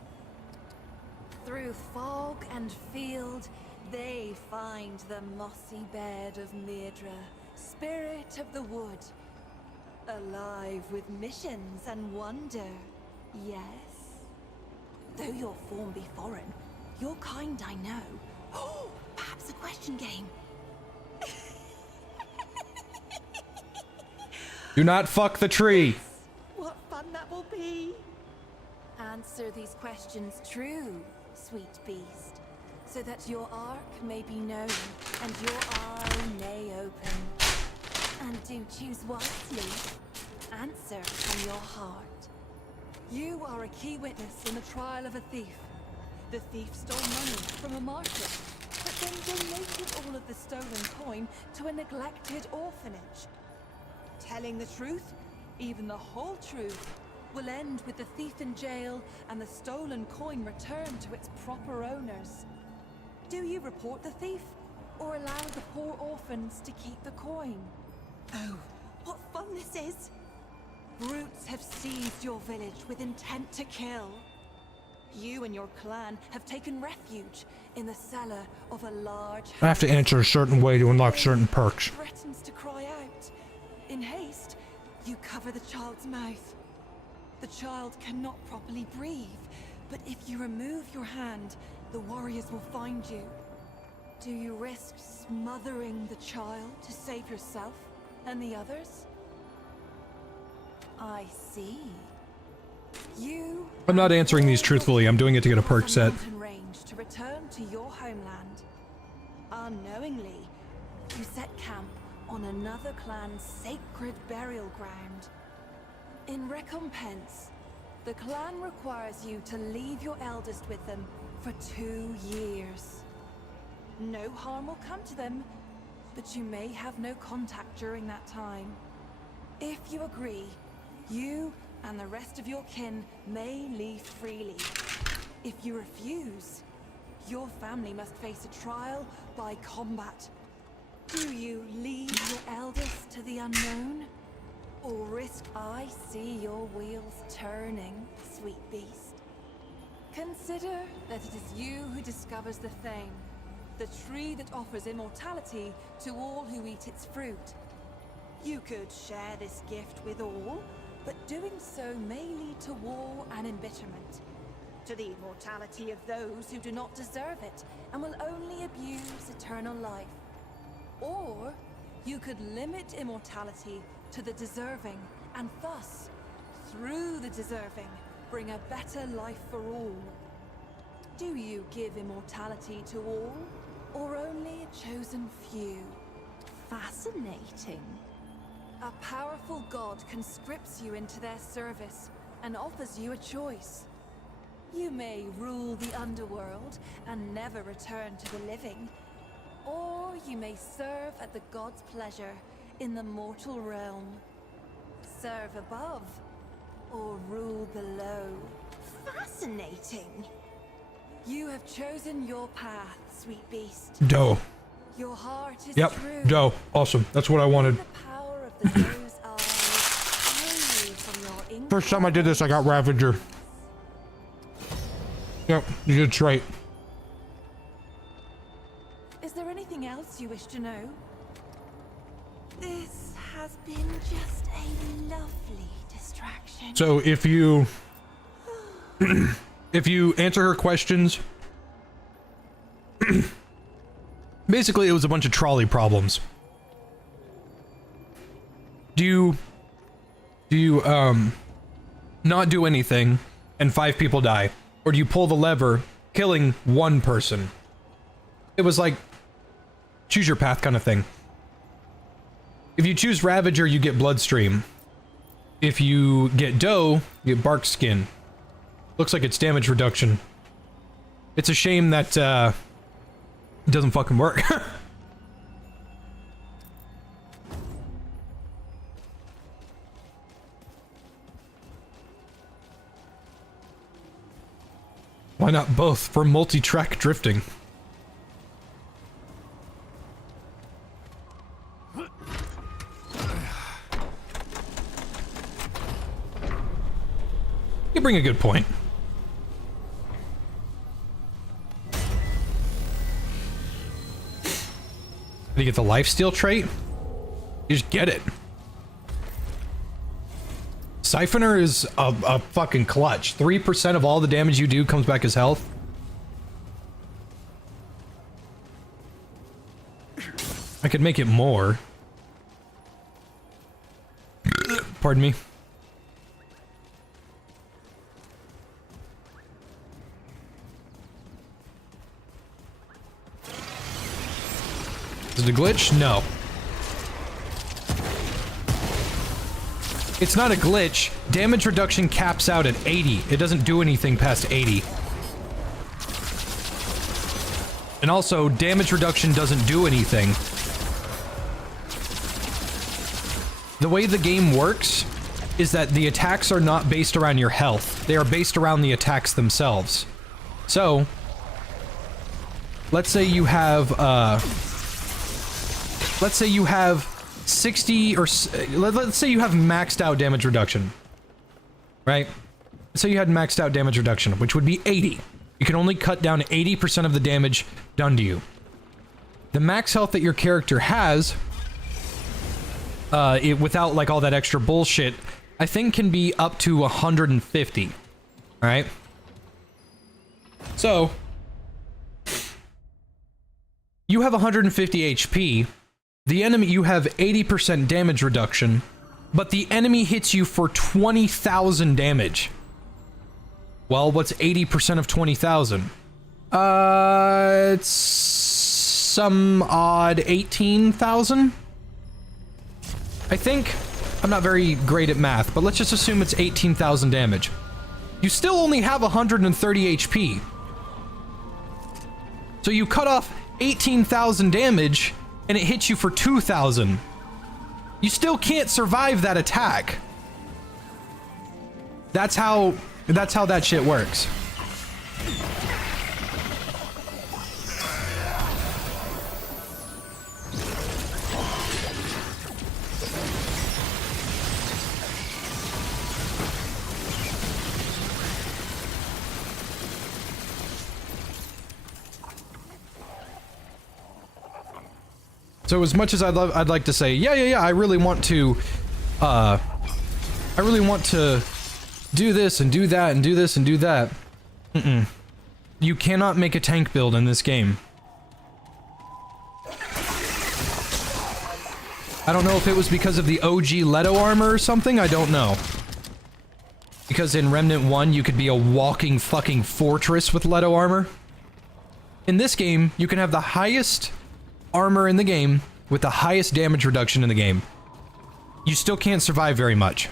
Through fog and field, they find the mossy bed of Myrdra, spirit of the wood, alive with missions and wonder. Yes. Though your form be foreign, your kind I know. Oh, perhaps a question game. Do not fuck the tree. What fun that will be! Answer these questions true, sweet beast, so that your arc may be known and your eye may open. And do choose wisely. Answer from your heart. You are a key witness in the trial of a thief. The thief stole money from a market, but then donated all of the stolen coin to a neglected orphanage. Telling the truth, even the whole truth, will end with the thief in jail and the stolen coin returned to its proper owners. Do you report the thief, or allow the poor orphans to keep the coin? Oh, what fun this is! Brutes have seized your village with intent to kill. You and your clan have taken refuge in the cellar of a large I have to answer a certain way to unlock certain perks. threatens to cry out. In haste, you cover the child's mouth. The child cannot properly breathe, but if you remove your hand, the warriors will find you. Do you risk smothering the child to save yourself and the others? I see. You I'm not answering these truthfully. I'm doing it to get a perk set. mountain range to return to your homeland. Unknowingly, you set camp on another clan's sacred burial ground. In recompense, the clan requires you to leave your eldest with them for 2 years. No harm will come to them, but you may have no contact during that time. If you agree, you and the rest of your kin may leave freely. If you refuse, your family must face a trial by combat. Do you leave your eldest to the unknown? Or risk I see your wheels turning, sweet beast? Consider that it is you who discovers the Thane, the tree that offers immortality to all who eat its fruit. You could share this gift with all, but doing so may lead to war and embitterment, to the immortality of those who do not deserve it and will only abuse eternal life. Or you could limit immortality to the deserving, and thus, through the deserving, bring a better life for all. Do you give immortality to all, or only a chosen few? Fascinating. A powerful god conscripts you into their service and offers you a choice. You may rule the underworld and never return to the living, or you may serve at the god's pleasure in the mortal realm. Serve above, or rule below. Fascinating. You have chosen your path, sweet beast. Doe. Your heart is Yep. true. Doe. Awesome. That's what I wanted. The power of the doe's eyes free from your First time I did this, I got Ravager. Yep, you did right. Is there anything else you wish to know? This has been just a lovely distraction. So if you if you answer her questions, basically it was a bunch of trolley problems. Do you not do anything and 5 people die, or do you pull the lever killing 1 person? It was like choose your path kind of thing. If you choose Ravager, you get Bloodstream. If you get Doe, you get Bark Skin. Looks like it's damage reduction. It's a shame that it doesn't fucking work. Why not both for multi-track drifting? You bring a good point. Did you get the lifesteal trait? You just get it. Siphoner is a fucking clutch. 3% of all the damage you do comes back as health. I could make it more. Pardon me. Is it a glitch? No. It's not a glitch. Damage reduction caps out at 80. It doesn't do anything past 80. And also, damage reduction doesn't do anything. The way the game works is that the attacks are not based around your health. They are based around the attacks themselves. So, let's say you have, let's say you have 60 or let's say you have maxed out damage reduction, right? say you had maxed out damage reduction, which would be 80. You can only cut down 80% of the damage done to you. The max health that your character has, without like all that extra bullshit, I think can be up to 150. Alright? So, you have 150 HP, the enemy, you have 80% damage reduction, but the enemy hits you for 20,000 damage. Well, what's 80% of 20,000? It's some odd 18,000? I think. I'm not very great at math, but let's just assume it's 18,000 damage. You still only have 130 HP. So you cut off 18,000 damage, and it hits you for 2,000. You still can't survive that attack. That's how that shit works. So as much as I'd like to say, yeah, I really want to do this and do that and do this and do that. You cannot make a tank build in this game. I don't know if it was because of the OG Leto armor or something, I don't know. Because in Remnant 1, you could be a walking fucking fortress with Leto armor. In this game, you can have the highest armor in the game with the highest damage reduction in the game. You still can't survive very much.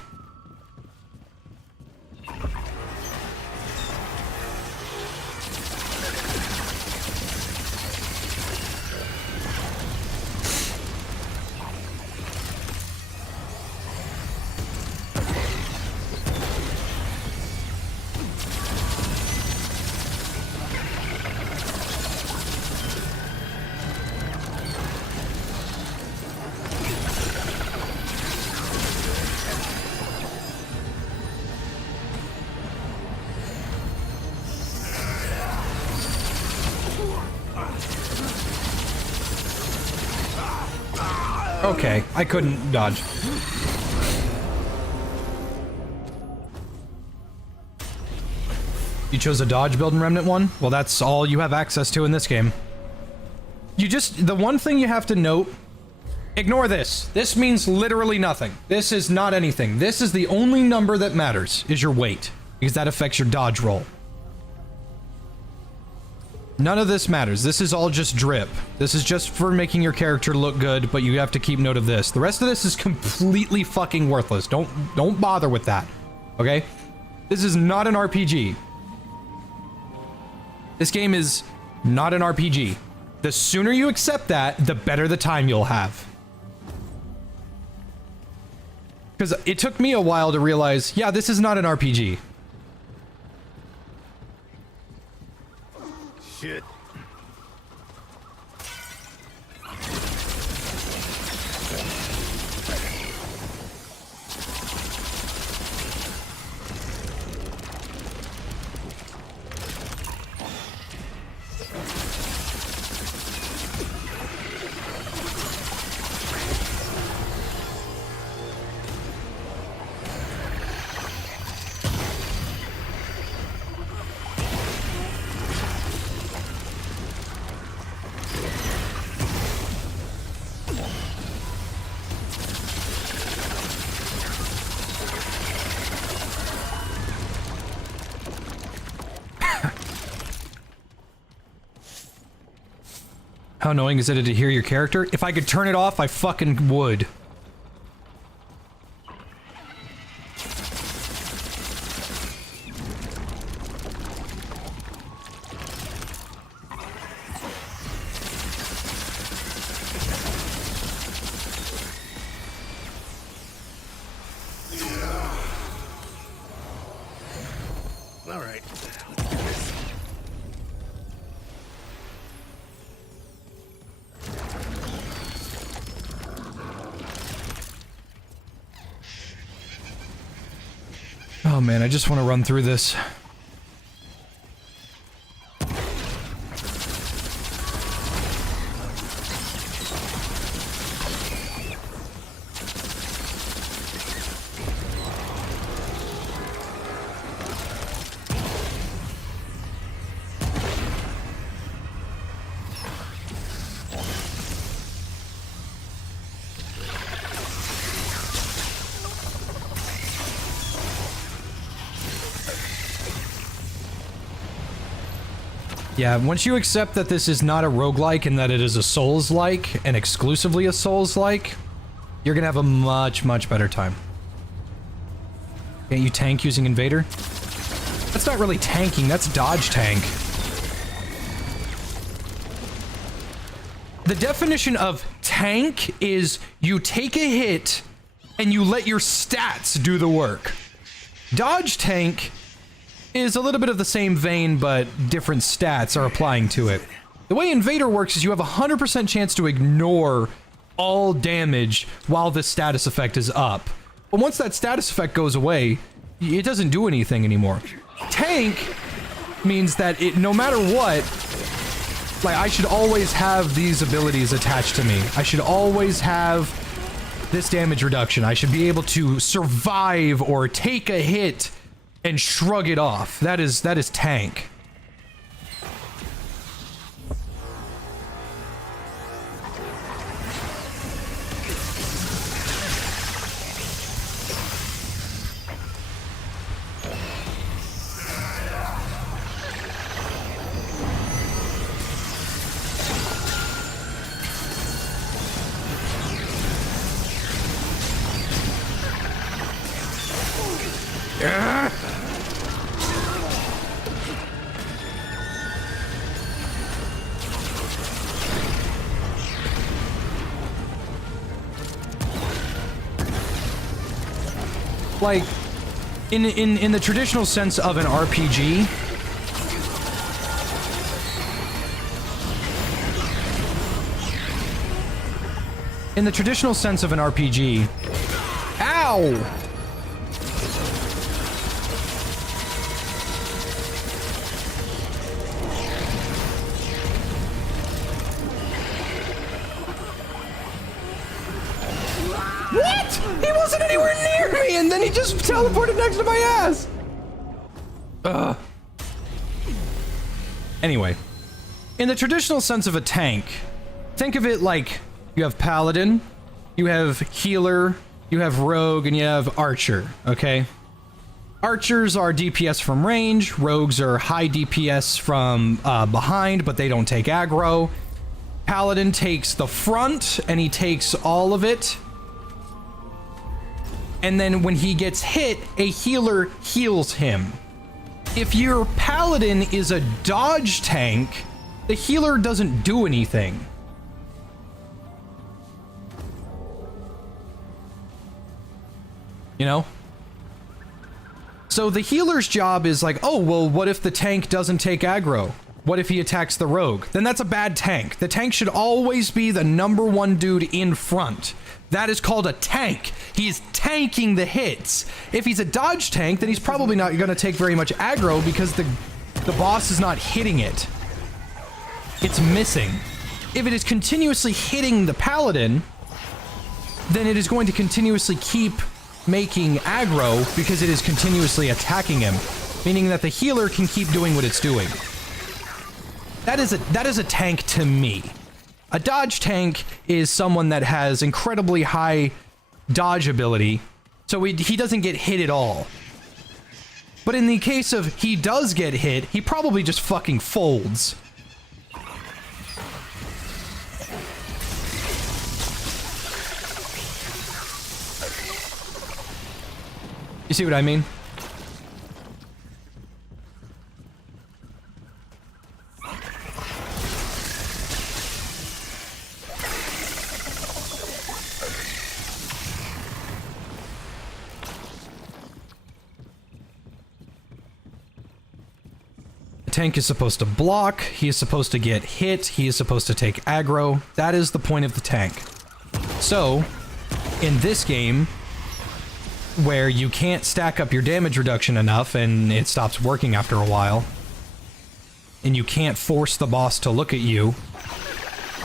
Okay, I couldn't dodge. You chose a dodge build in Remnant 1? Well, that's all you have access to in this game. The one thing you have to note, ignore this. This means literally nothing. This is not anything. This is the only number that matters, is your weight, because that affects your dodge roll. None of this matters. This is all just drip. This is just for making your character look good, but you have to keep note of this. The rest of this is completely fucking worthless. Don't bother with that. Okay? This is not an RPG. This game is not an RPG. The sooner you accept that, the better the time you'll have. Because it took me a while to realize, yeah, this is not an RPG. Shit. How annoying is it to hear your character? If I could turn it off, I fucking would. All right. Oh man, I just want to run through this. Yeah, once you accept that this is not a roguelike and that it is a Souls-like, and exclusively a Souls-like, you're gonna have a much, much better time. Can't you tank using Invader? That's not really tanking, that's dodge tank. The definition of tank is you take a hit and you let your stats do the work. Dodge tank is a little bit of the same vein, but different stats are applying to it. The way Invader works is you have a 100% chance to ignore all damage while the status effect is up. But once that status effect goes away, it doesn't do anything anymore. Tank means that it, no matter what, like, I should always have these abilities attached to me. I should always have this damage reduction. I should be able to survive or take a hit and shrug it off. That is tank. Like, in the traditional sense of an RPG, in the traditional sense of an RPG, ow! What? He wasn't anywhere near me, and then he just teleported next to my ass. Ugh. Anyway, in the traditional sense of a tank, think of it like you have Paladin, you have Healer, you have Rogue, and you have Archer, okay? Archers are DPS from range, Rogues are high DPS from behind, but they don't take aggro. Paladin takes the front, and he takes all of it. And then when he gets hit, a healer heals him. If your Paladin is a dodge tank, the healer doesn't do anything. You know? So the healer's job is like, oh, well, what if the tank doesn't take aggro? What if he attacks the rogue? Then that's a bad tank. The tank should always be the #1 dude in front. That is called a tank. He is tanking the hits. If he's a dodge tank, then he's probably not going to take very much aggro because the boss is not hitting it. It's missing. If it is continuously hitting the paladin, then it is going to continuously keep making aggro because it is continuously attacking him, meaning that the healer can keep doing what it's doing. That is a tank to me. A dodge tank is someone that has incredibly high dodge ability, so he doesn't get hit at all. But in the case of he does get hit, he probably just fucking folds. You see what I mean? Tank is supposed to block, he is supposed to get hit, he is supposed to take aggro. That is the point of the tank. So, in this game, where you can't stack up your damage reduction enough and it stops working after a while. And you can't force the boss to look at you.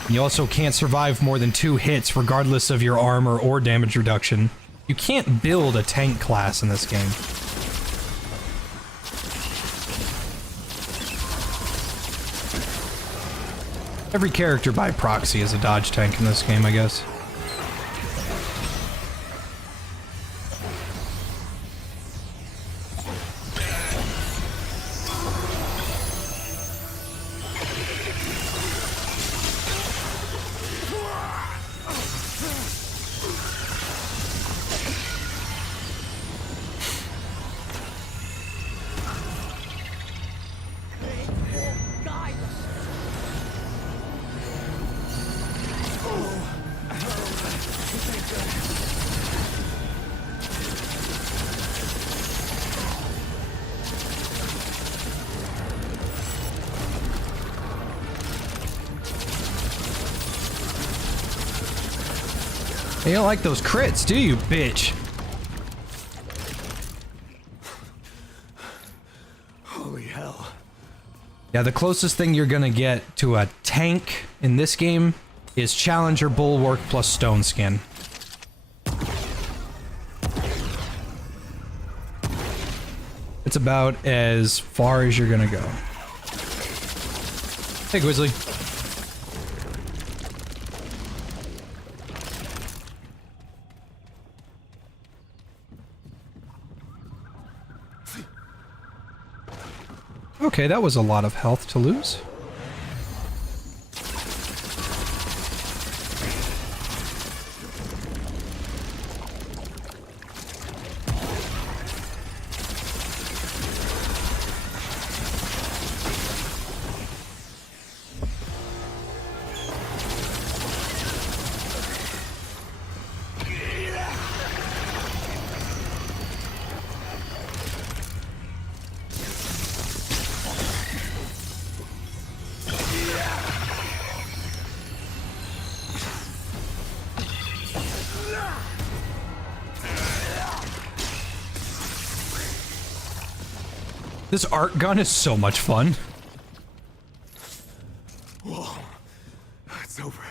You also can't survive more than 2 hits regardless of your armor or damage reduction. You can't build a tank class in this game. Every character by proxy is a dodge tank in this game, I guess. You don't like those crits, do you, bitch? Holy hell. Yeah, the closest thing you're gonna get to a tank in this game is Challenger Bulwark plus Stone Skin. It's about as far as you're gonna go. Hey, Grizzly. Okay, that was a lot of health to lose. This art gun is so much fun. Whoa. It's over.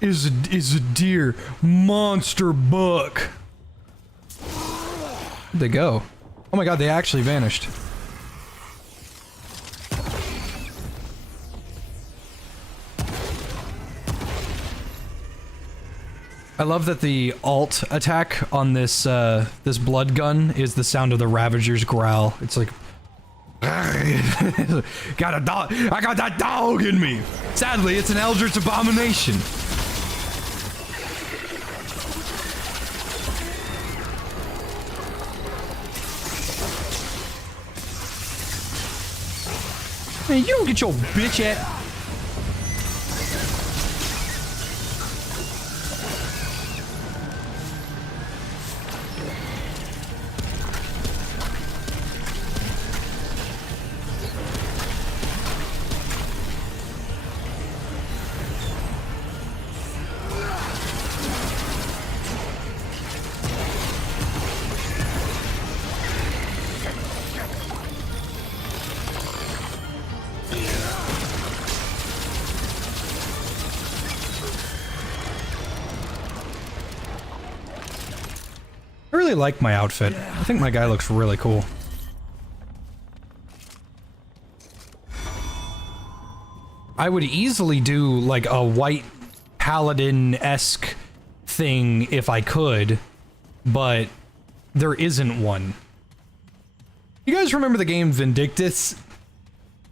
Is a deer monster buck. Where'd they go? Oh my god, they actually vanished. I love that the alt attack on this this blood gun is the sound of the Ravager's growl. It's like got a dog. I got that dog in me. Sadly, it's an Eldritch Abomination. Man, you don't get your bitch at. I really like my outfit. I think my guy looks really cool. I would easily do like a white paladin-esque thing if I could, but there isn't one. You guys remember the game Vindictus?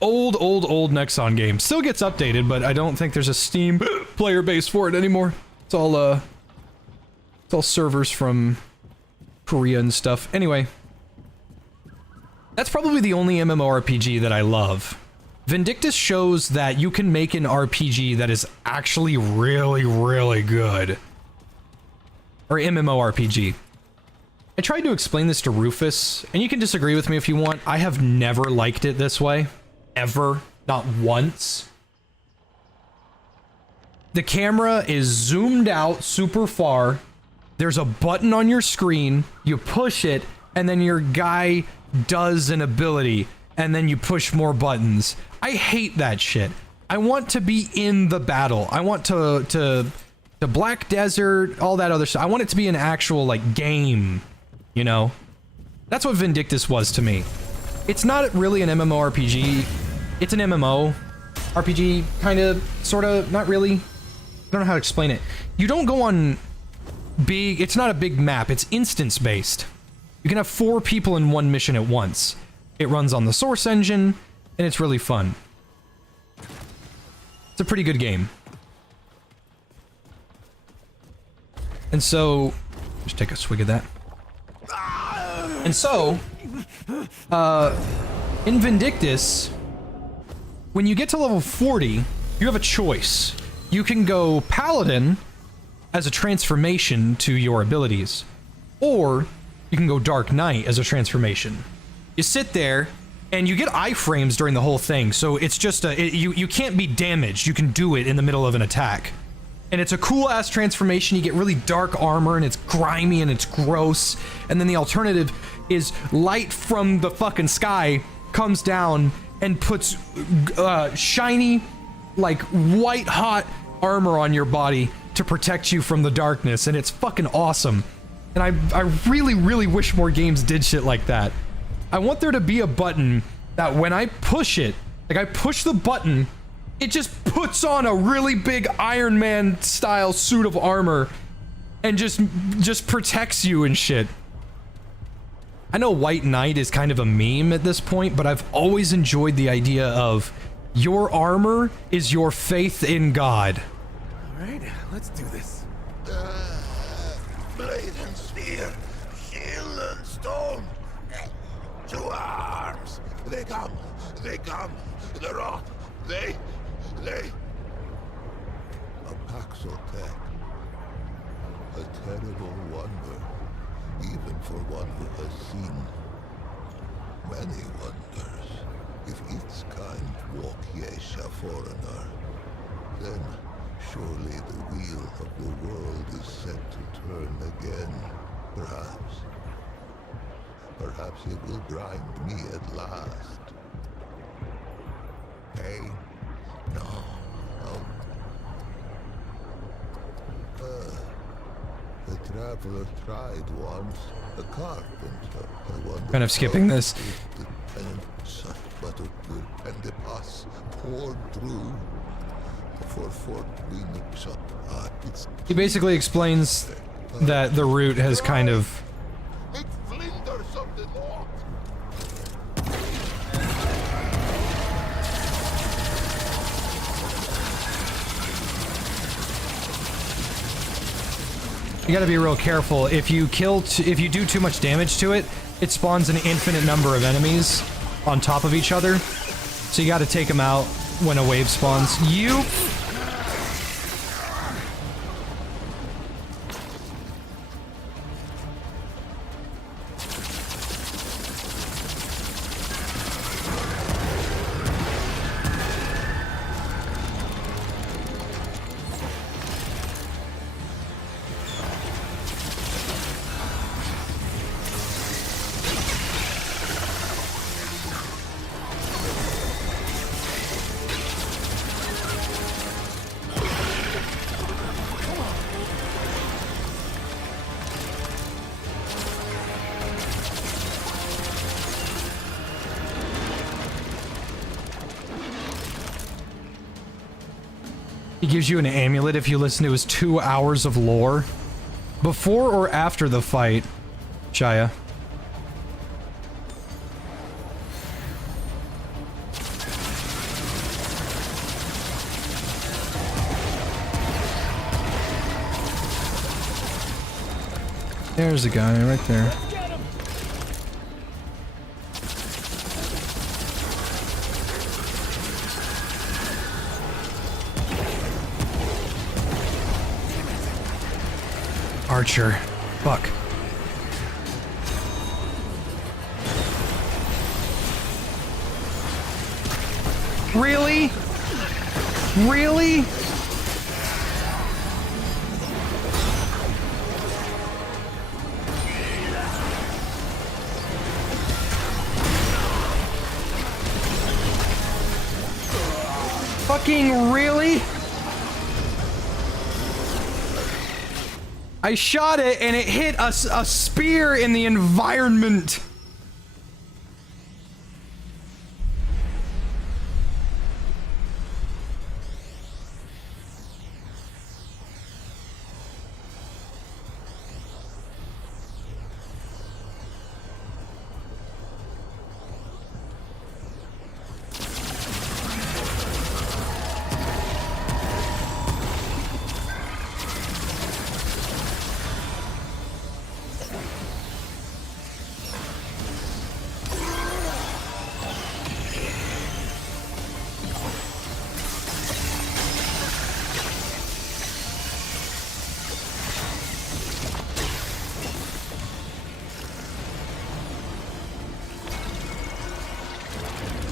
Old Nexon game. Still gets updated, but I don't think there's a Steam player base for it anymore. It's all servers from Korea and stuff. Anyway, that's probably the only MMORPG that I love. Vindictus shows that you can make an RPG that is actually really, really good. or MMORPG. I tried to explain this to Rufus, and you can disagree with me if you want. I have never liked it this way. Ever. Not once. The camera is zoomed out super far. There's a button on your screen. You push it, and then your guy does an ability, and then you push more buttons. I hate that shit. I want to be in the battle. I want to Black Desert, all that other stuff. I want it to be an actual, like, game, you know? That's what Vindictus was to me. It's not really an MMORPG. It's an MMO RPG, kind of, sort of, not really. I don't know how to explain it. You don't go on big... It's not a big map. It's instance-based. You can have 4 people in one mission at once. It runs on the Source engine, and it's really fun. It's a pretty good game. And so... Just take a swig of that. And so... in Vindictus, when you get to level 40, you have a choice. You can go Paladin as a transformation to your abilities, or you can go Dark Knight as a transformation. You sit there, and you get iframes during the whole thing, so it's just you can't be damaged. You can do it in the middle of an attack. And it's a cool-ass transformation. You get really dark armor, and it's grimy, and it's gross. And then the alternative is light from the fucking sky comes down and puts shiny, like, white-hot armor on your body to protect you from the darkness, and it's fucking awesome. And I really, really wish more games did shit like that. I want there to be a button that when I push it, like I push the button, it just puts on a really big Iron Man style suit of armor and just protects you and shit. I know White Knight is kind of a meme at this point, but I've always enjoyed the idea of your armor is your faith in God. All right, let's do this. Blade and spear, shield and stone. 2 arms. They come. The rot. They. A Paxotech. A terrible wonder, even for one who has seen many wonders. If its kind walk Yesha foreigner, then surely the wheel of the world is set to turn again. Perhaps it will grind me at last. Pain? No. The traveler tried once. A carpenter. I wonder Kind of skipping this. and such but a good and the pass poured through. For Fort Phoenix up. It's He basically explains that the route has kind of... It flinders of the north. You gotta be real careful. If you if you do too much damage to it, it spawns an infinite number of enemies on top of each other. So you gotta take them out when a wave spawns. You... He gives you an amulet if you listen to his 2 hours of lore. Before or after the fight, Shia? There's a guy right there. Archer. Fuck. Really? Really? Fucking really? I shot it and it hit a spear in the environment.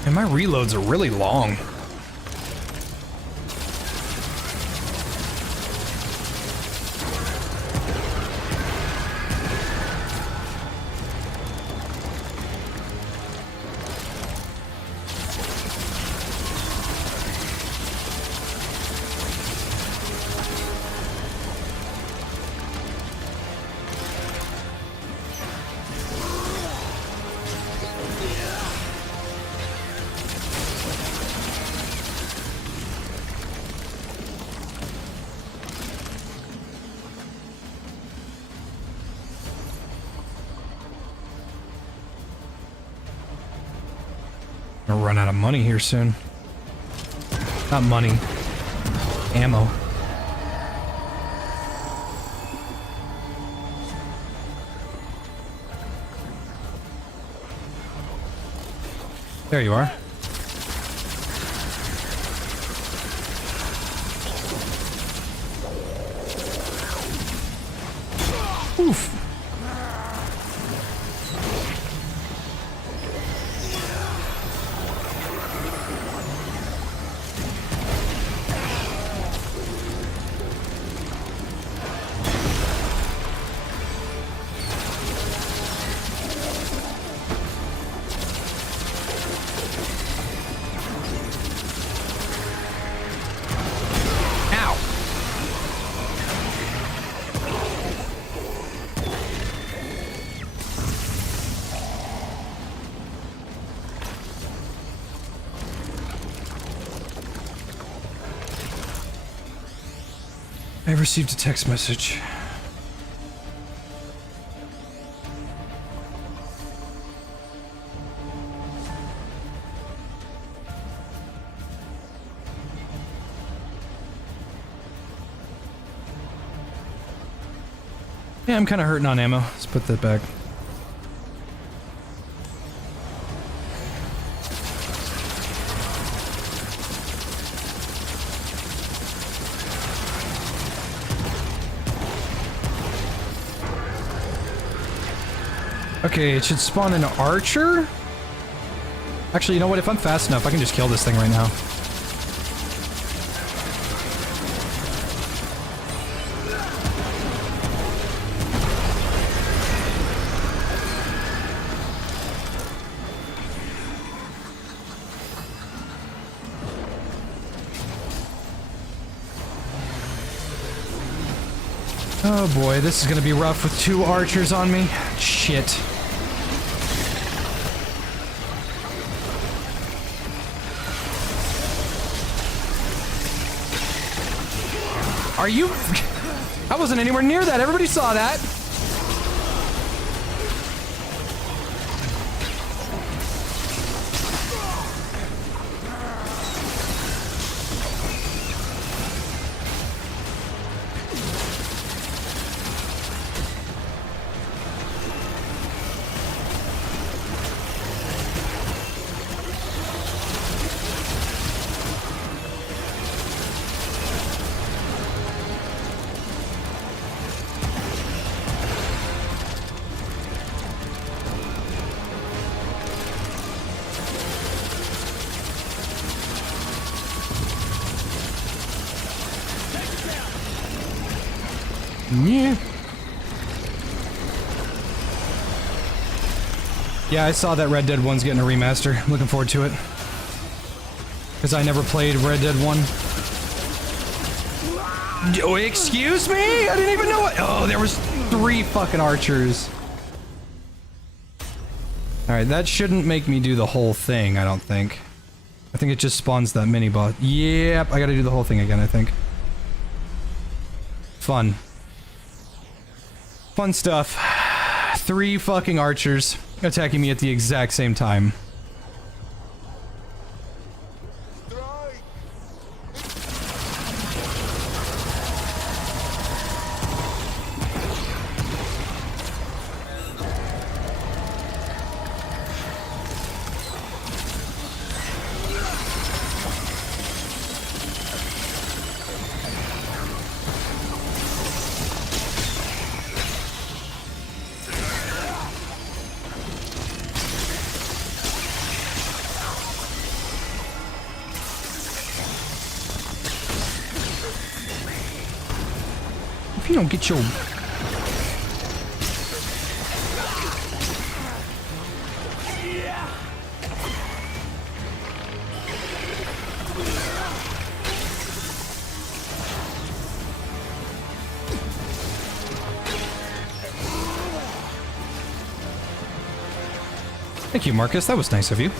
And my reloads are really long. Gonna run out of money here soon. Not money. Ammo. There you are. Oof. I received a text message. Yeah, I'm kind of hurting on ammo. Let's put that back. Okay, it should spawn an archer? Actually, you know what? If I'm fast enough, I can just kill this thing right now. Oh boy, this is gonna be rough with 2 archers on me. Shit. Are you... I wasn't anywhere near that. Everybody saw that. Yeah. Yeah, I saw that Red Dead 1's getting a remaster. I'm looking forward to it. Because I never played Red Dead 1. Oh, excuse me? I didn't even know what— oh, there was 3 fucking archers. Alright, that shouldn't make me do the whole thing, I don't think. I think it just spawns that mini-boss. Yep, I gotta do the whole thing again, I think. Fun. Fun stuff. 3 fucking archers attacking me at the exact same time. If you don't get your— Thank you, Marcus. That was nice of you.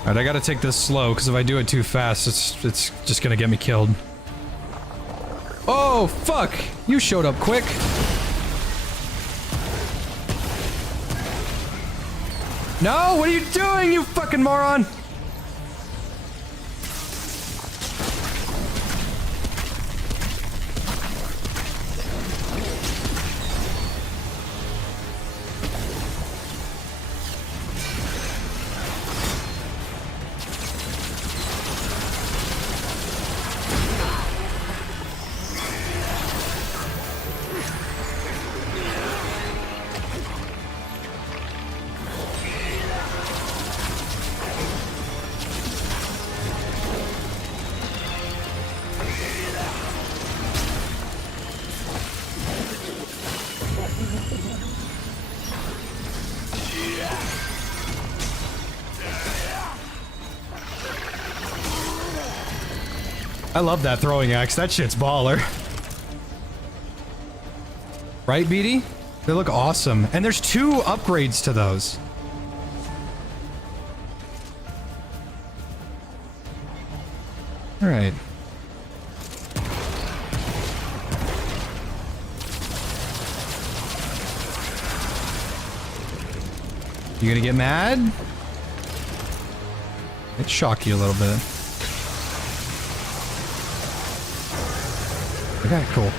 Alright, I gotta take this slow, because if I do it too fast, it's just gonna get me killed. Oh, fuck! You showed up quick! No, what are you doing, you fucking moron? I love that throwing axe. That shit's baller. Right, BD? They look awesome. And there's 2 upgrades to those. Alright. You gonna get mad? It'd shock you a little bit. Okay, cool.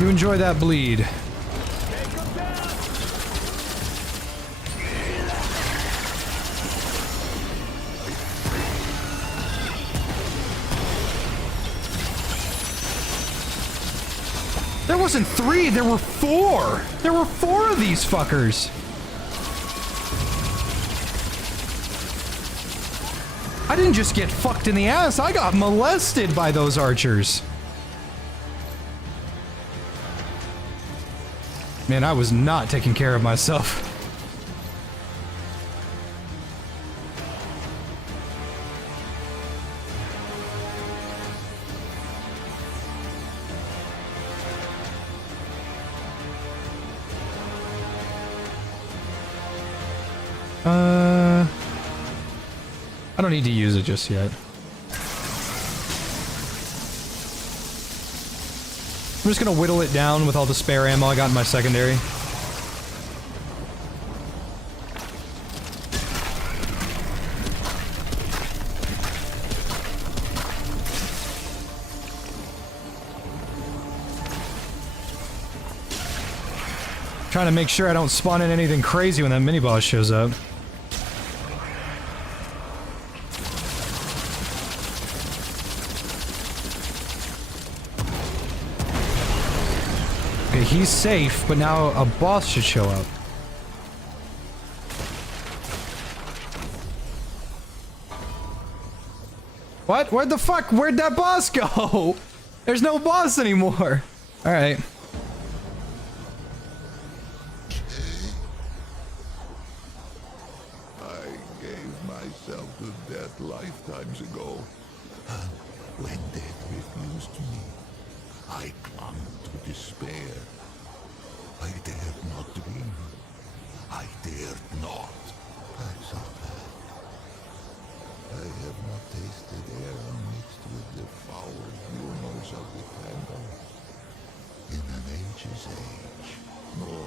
You enjoy that bleed. There wasn't 3, there were 4! There were 4 of these fuckers! I didn't just get fucked in the ass, I got molested by those archers! Man, I was not taking care of myself. I don't need to use it just yet. I'm just gonna whittle it down with all the spare ammo I got in my secondary. Trying to make sure I don't spawn in anything crazy when that mini-boss shows up. Okay, he's safe, but now a boss should show up. What? Where the fuck? Where'd that boss go? There's no boss anymore. Alright. Lifetimes ago, and when death refused me, I clung to despair. I dared not dream. I dared not. I saw that. I have not tasted air unmixed with the foul humors of the candle. In an age's age, nor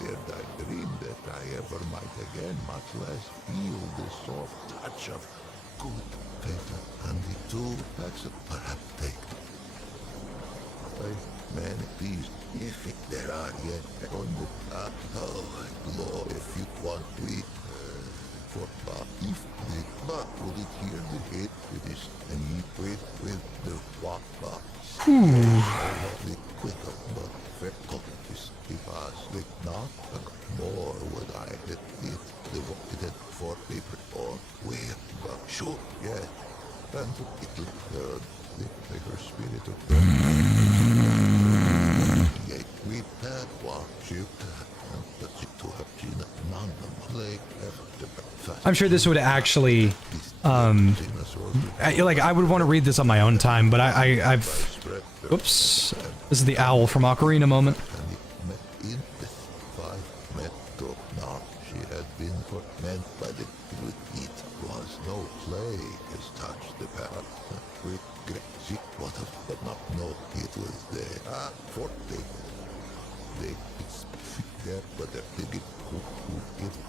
dared I dream that I ever might again, much less feel the soft touch of good paper and the two packs of perhaps take. Many these, if there are yet on the top, oh, Lord, if you want we for if the not will it hear the hit with this and eat with the walk box. The quicker but fair cookies if I slip not more would I hit it the rocket for paper or where but sure yeah and it'll the paper spirit of yeah with that one ship but to have Gina none of like I'm sure this would actually, like, I would want to read this on my own time, but I've... Oops. This is the owl from Ocarina moment. She had been meant by the it was no plague has touched the path. She would have, but not know it was there. For they there, but they give it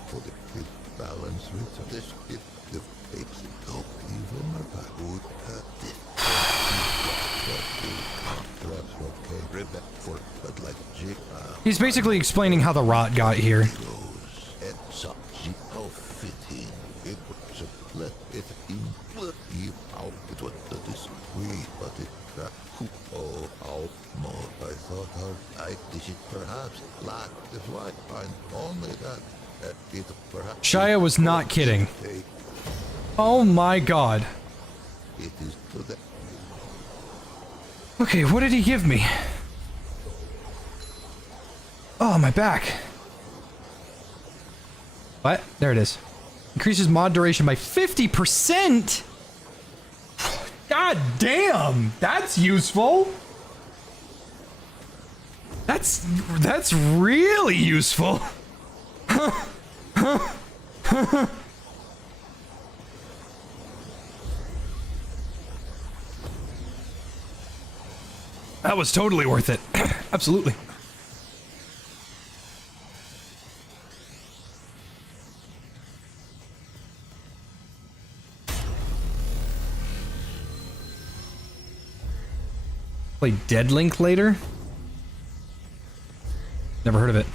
for the balance with this if the fakes go even about would this perhaps okay ribbon for but like jig He's basically explaining how the rot got here. goes and such how fitting it was let it in you out it was the discreet but it oh out more I thought how I did it perhaps lack the flight and only that it perhaps Shia was not kidding. Oh my god. it is to the Okay, what did he give me? Oh, my back. What? There it is. Increases mod duration by 50%? God damn! That's useful! That's really useful! That was totally worth it. Absolutely. Play Dead Link later? Never heard of it.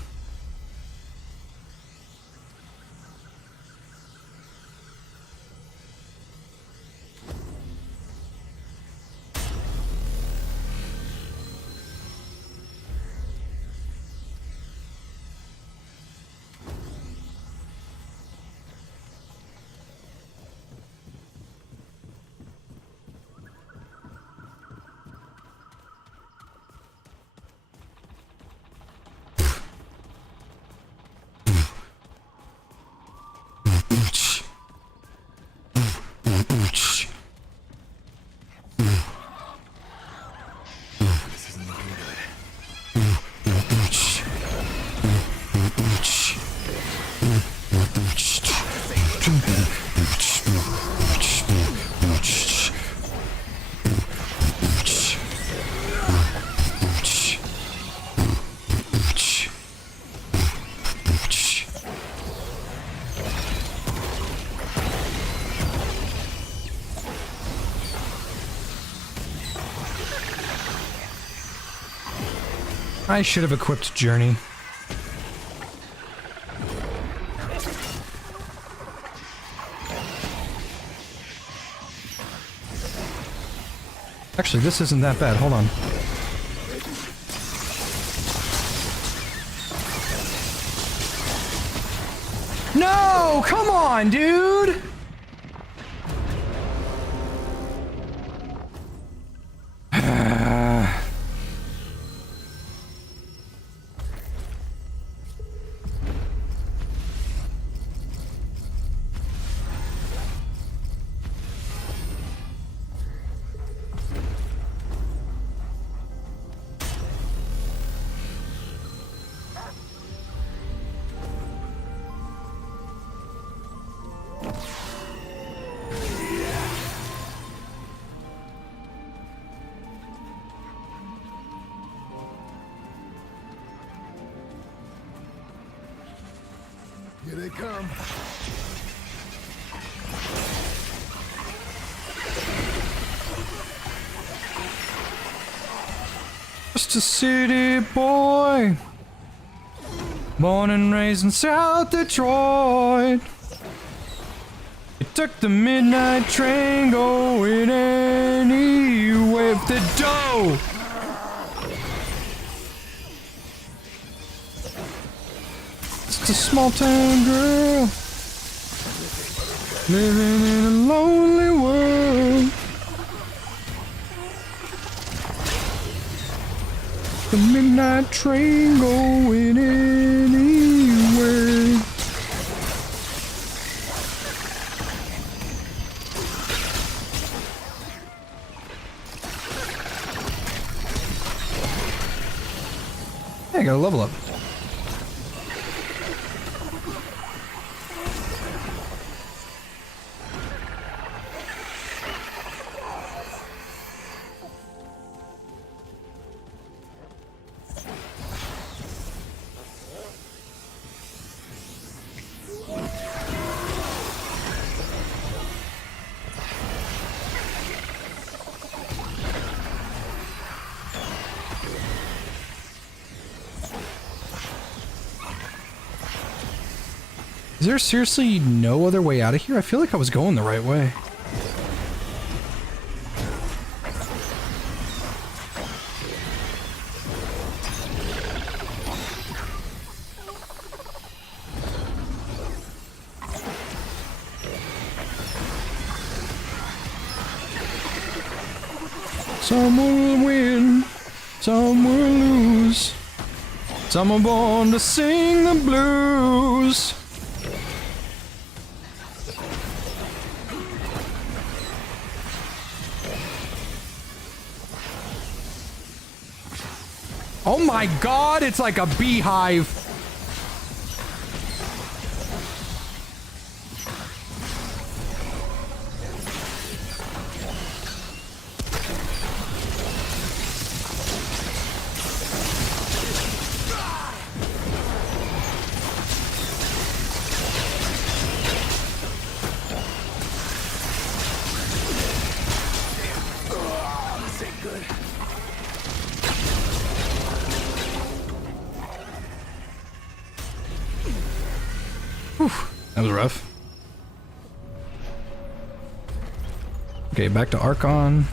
I should have equipped Journey. Actually, this isn't that bad. Hold on. No! Come on, dude! Here they come. Just a city boy, born and raised in South Detroit. He took the midnight train going anywhere with the dough. Just a small town girl living in a lonely world. The midnight train going anywhere. Hey, I got a level up. Is there seriously no other way out of here? I feel like I was going the right way. Some will win, some will lose. Some are born to sing the blues. Oh my god, it's like a beehive. That was rough. Okay, back to Archon.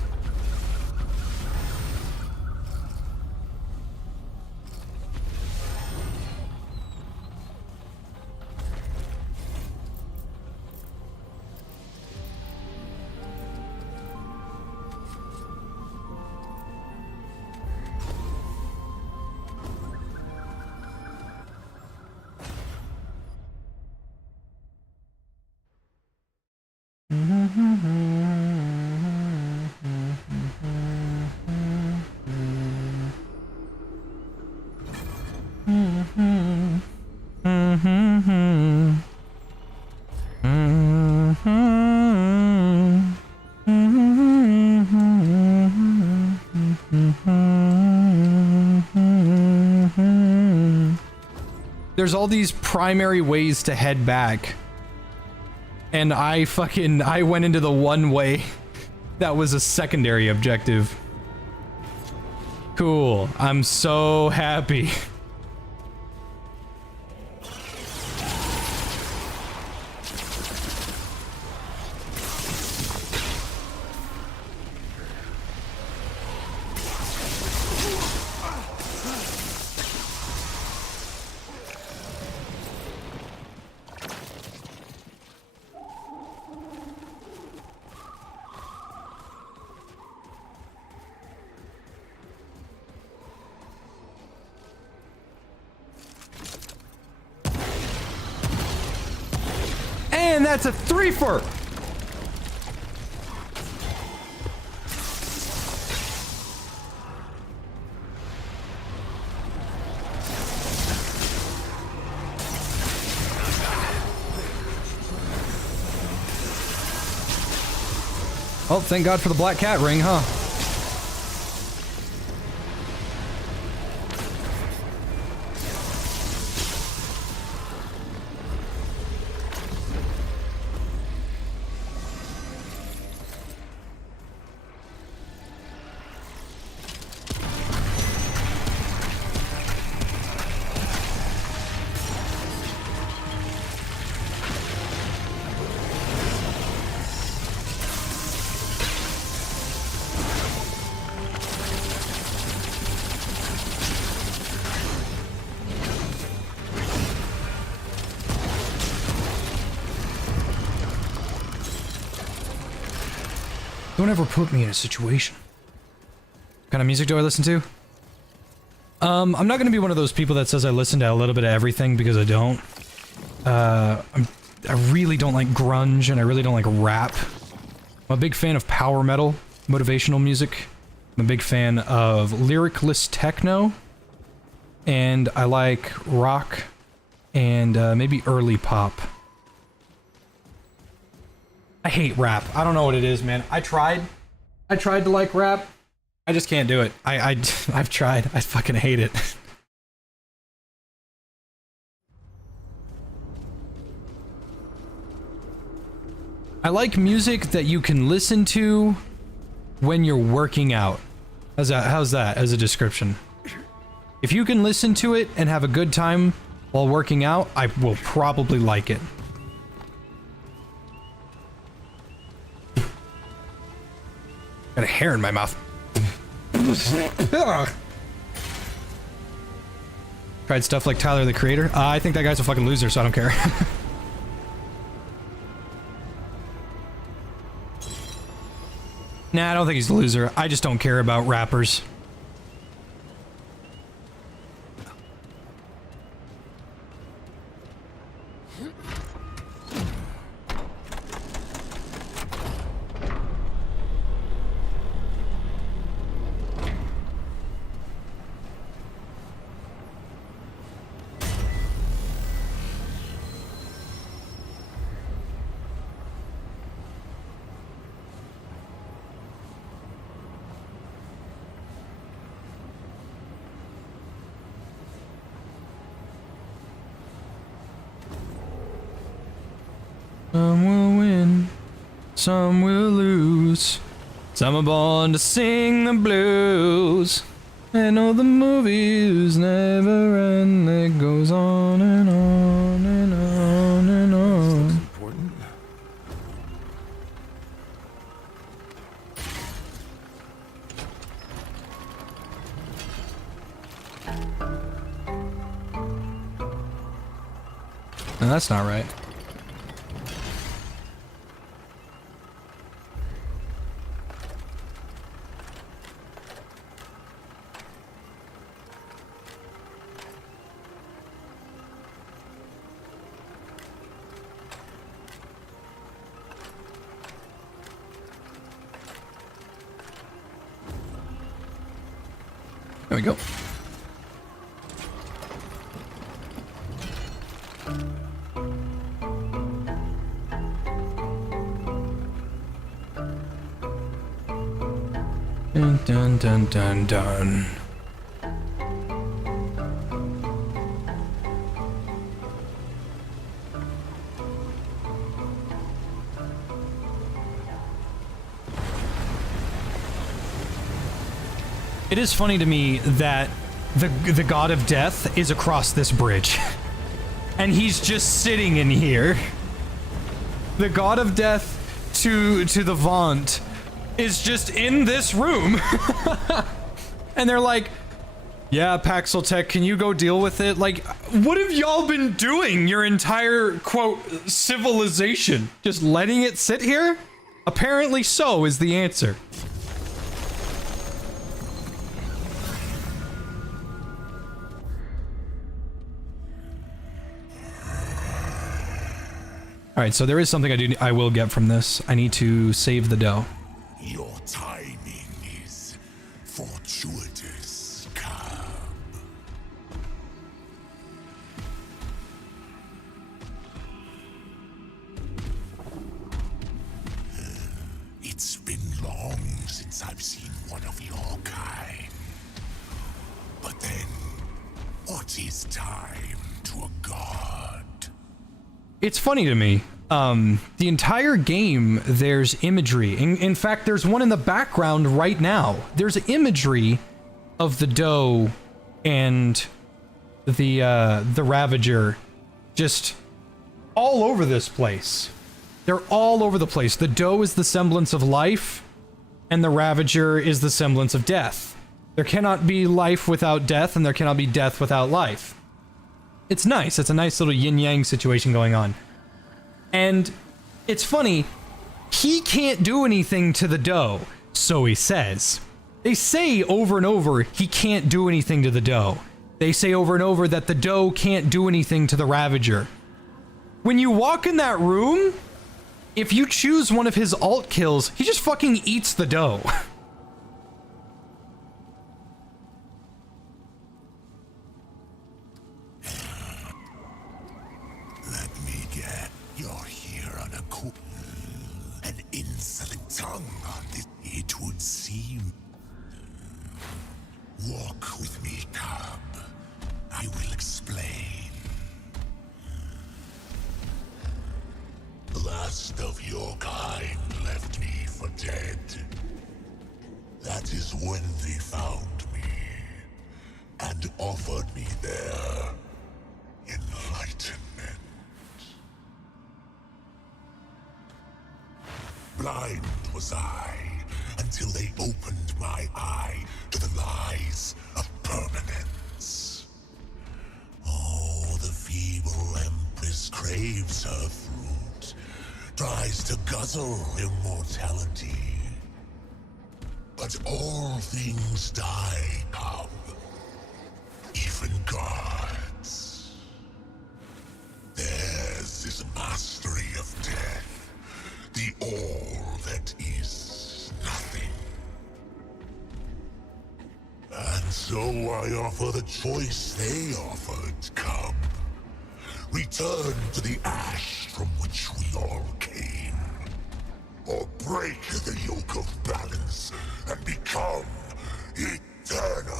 There's all these primary ways to head back. And I went into the one way that was a secondary objective. Cool. I'm so happy. And that's a threefer! Oh, thank God for the black cat ring, huh? Don't ever put me in a situation. What kind of music do I listen to? I'm not gonna be one of those people that says I listen to a little bit of everything, because I don't. I really don't like grunge, and I really don't like rap. I'm a big fan of power metal, motivational music. I'm a big fan of lyricless techno. And I like rock and maybe early pop. I hate rap. I don't know what it is, man. I tried to like rap. I just can't do it. I've tried. I fucking hate it. I like music that you can listen to when you're working out. How's that as a description? If you can listen to it and have a good time while working out, I will probably like it. Got a hair in my mouth. Tried stuff like Tyler, the Creator. I think that guy's a fucking loser, so I don't care. Nah, I don't think he's a loser. I just don't care about rappers. Some will win, some will lose. Some are born to sing the blues. And all the movies never end. It goes on and on and on and on. Important. No, that's not right. There we go. Dun dun dun dun dun. It is funny to me that the god of death is across this bridge. And he's just sitting in here. The god of death to the Vaunt is just in this room. And they're like, yeah, Paxel Tech, can you go deal with it? Like, what have y'all been doing your entire, quote, civilization? Just letting it sit here? Apparently so is the answer. All right, so there is something I will get from this. I need to save the dough. Your timing is fortuitous, Cub. It's been long since I've seen one of your kind. But then, what is time to a god? It's funny to me. The entire game, there's imagery. In fact, there's one in the background right now. There's imagery of the dough and the Ravager just all over this place. They're all over the place. The dough is the semblance of life, and the Ravager is the semblance of death. There cannot be life without death, and there cannot be death without life. It's nice. It's a nice little yin-yang situation going on. And it's funny, he can't do anything to the dough, so he says. They say over and over he can't do anything to the dough. They say over and over that the dough can't do anything to the Ravager. When you walk in that room, if you choose one of his alt kills, he just fucking eats the dough. Tongue on this, it would seem. Walk with me, Cub. I will explain. The last of your kind left me for dead. That is when they found me and offered me their enlightenment. Blind was I, until they opened my eye to the lies of permanence. Oh, the feeble Empress craves her fruit, tries to guzzle immortality. But all things die, Cub, even gods. Theirs is mastery of death. The all that is nothing. And so I offer the choice they offered, Cub. Return to the ash from which we all came. Or break the yoke of balance and become eternal.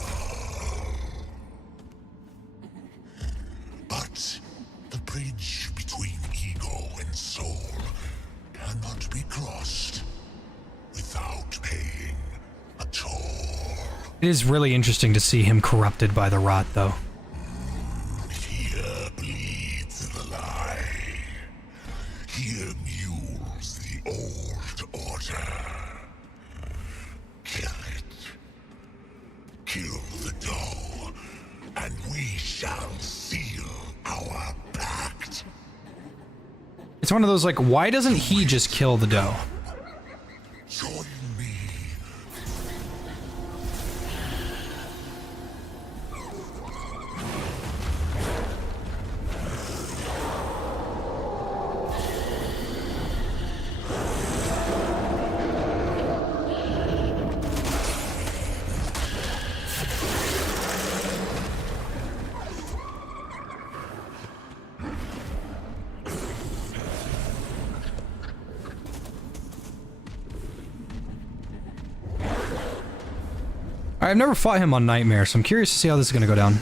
But the bridge between ego and soul cannot be crossed without paying a toll. It is really interesting to see him corrupted by the rot, though. Here bleeds the lie. Here mules the old order. Kill it. Kill the dough, and we shall seal our pact. It's one of those, like, why doesn't he just kill the dough? Join me. I've never fought him on Nightmare, so I'm curious to see how this is going to go down.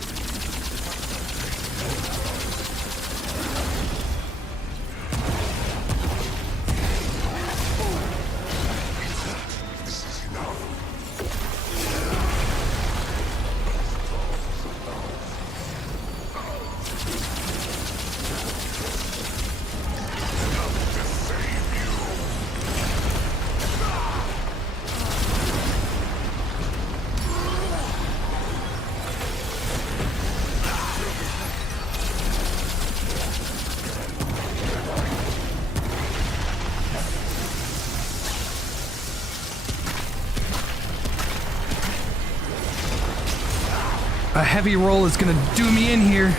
a heavy roll is gonna do me in here.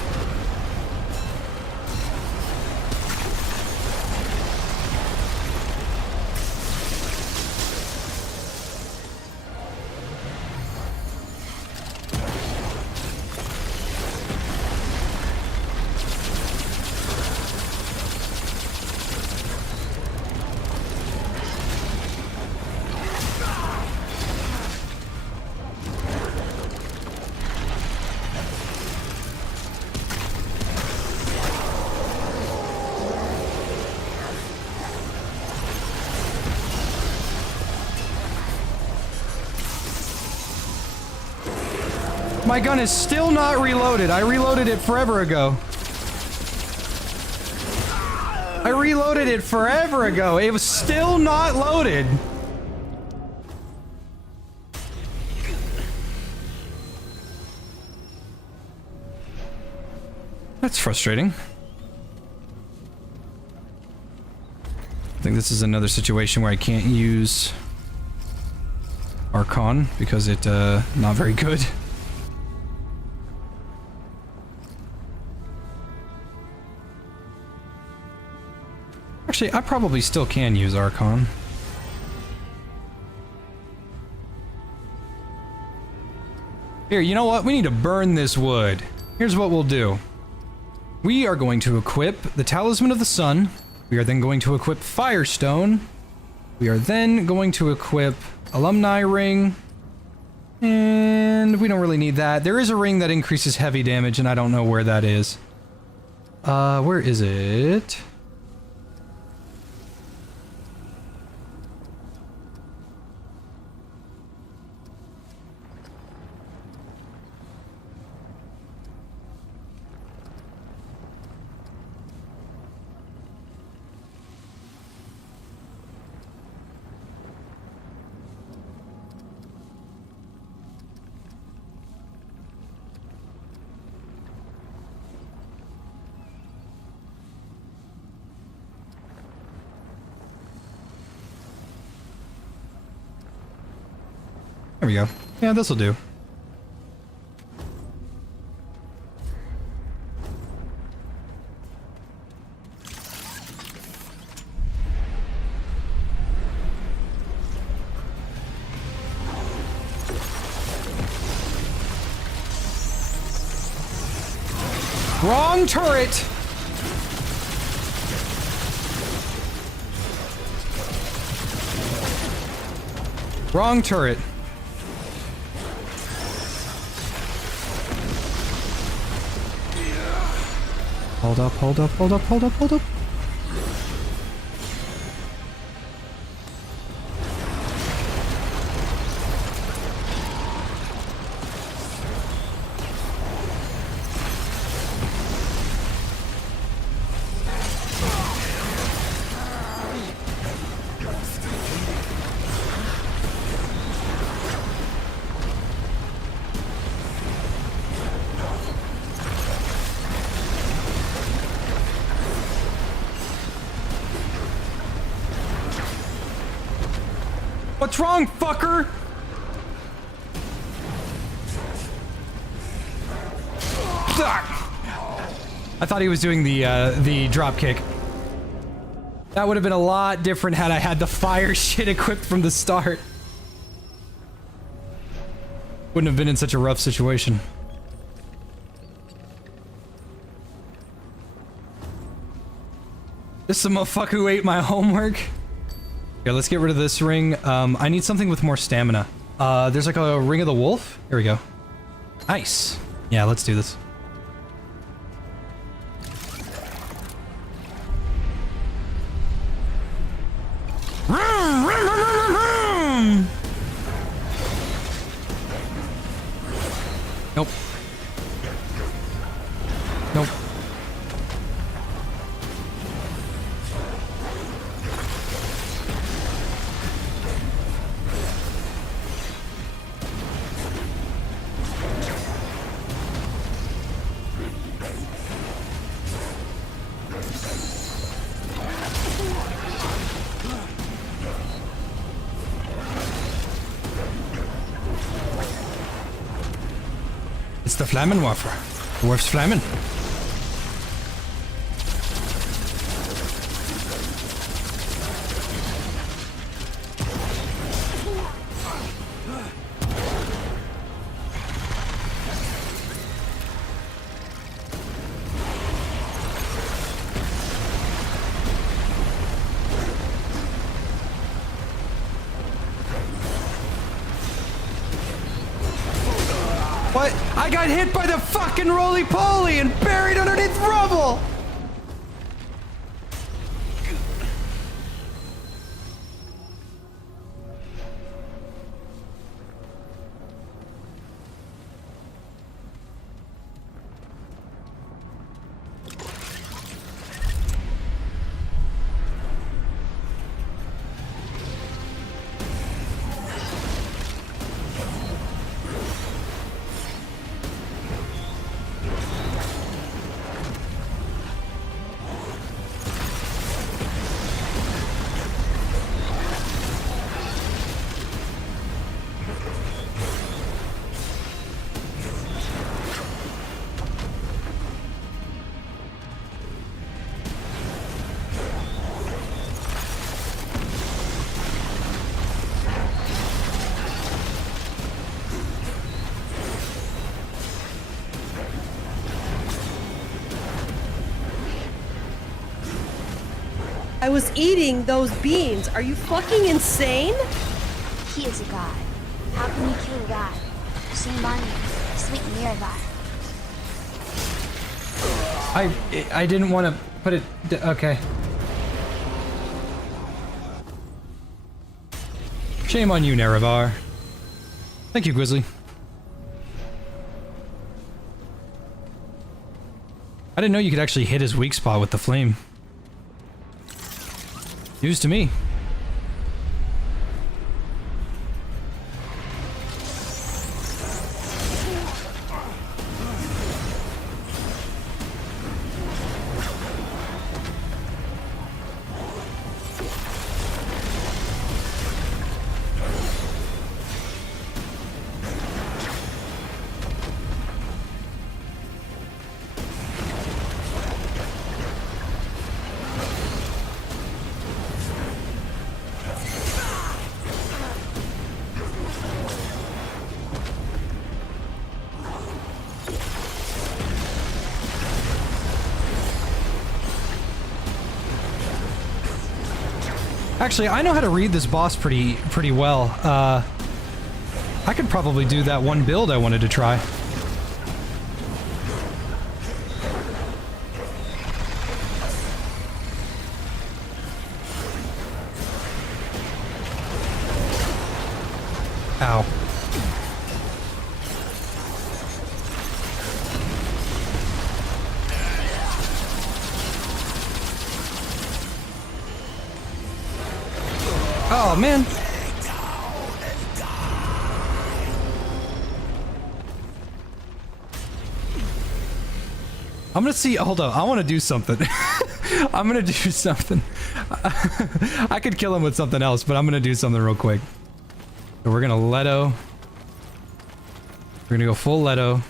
My gun is still not reloaded. I reloaded it forever ago. I reloaded it forever ago. It was still not loaded. That's frustrating. I think this is another situation where I can't use Archon because it, not very good. Actually, I probably still can use Archon. Here, you know what? We need to burn this wood. Here's what we'll do. We are going to equip the Talisman of the Sun. We are then going to equip Firestone. We are then going to equip Alumni Ring. And we don't really need that. There is a ring that increases heavy damage, and I don't know where that is. Where is it? There we go. Yeah, this'll do. Wrong turret! Wrong turret. Hold up, hold up, hold up, hold up, hold up. What's wrong, fucker? I thought he was doing the drop kick. That would have been a lot different had I had the fire shit equipped from the start. Wouldn't have been in such a rough situation. This is a motherfucker who ate my homework. Okay, let's get rid of this ring. I need something with more stamina. There's like a Ring of the Wolf. Here we go. Nice. Yeah, let's do this. Nope. Nope. the flamen wafer. Dwarf's flamen. What? I got hit by the fucking roly-poly and buried underneath rubble! I was eating those beans. Are you fucking insane? He is a god. How can you kill a god? Shame on you, sweet Miravar. I didn't want to put it... Okay. Shame on you, Nerevar. Thank you, Grizzly. I didn't know you could actually hit his weak spot with the flame. News to me. Actually, I know how to read this boss pretty well. I could probably do that one build I wanted to try. Ow. Oh, man. I'm gonna see. Hold on. I want to do something. I'm gonna do something. I could kill him with something else, but I'm gonna do something real quick. So we're gonna Leto. We're gonna go full Leto.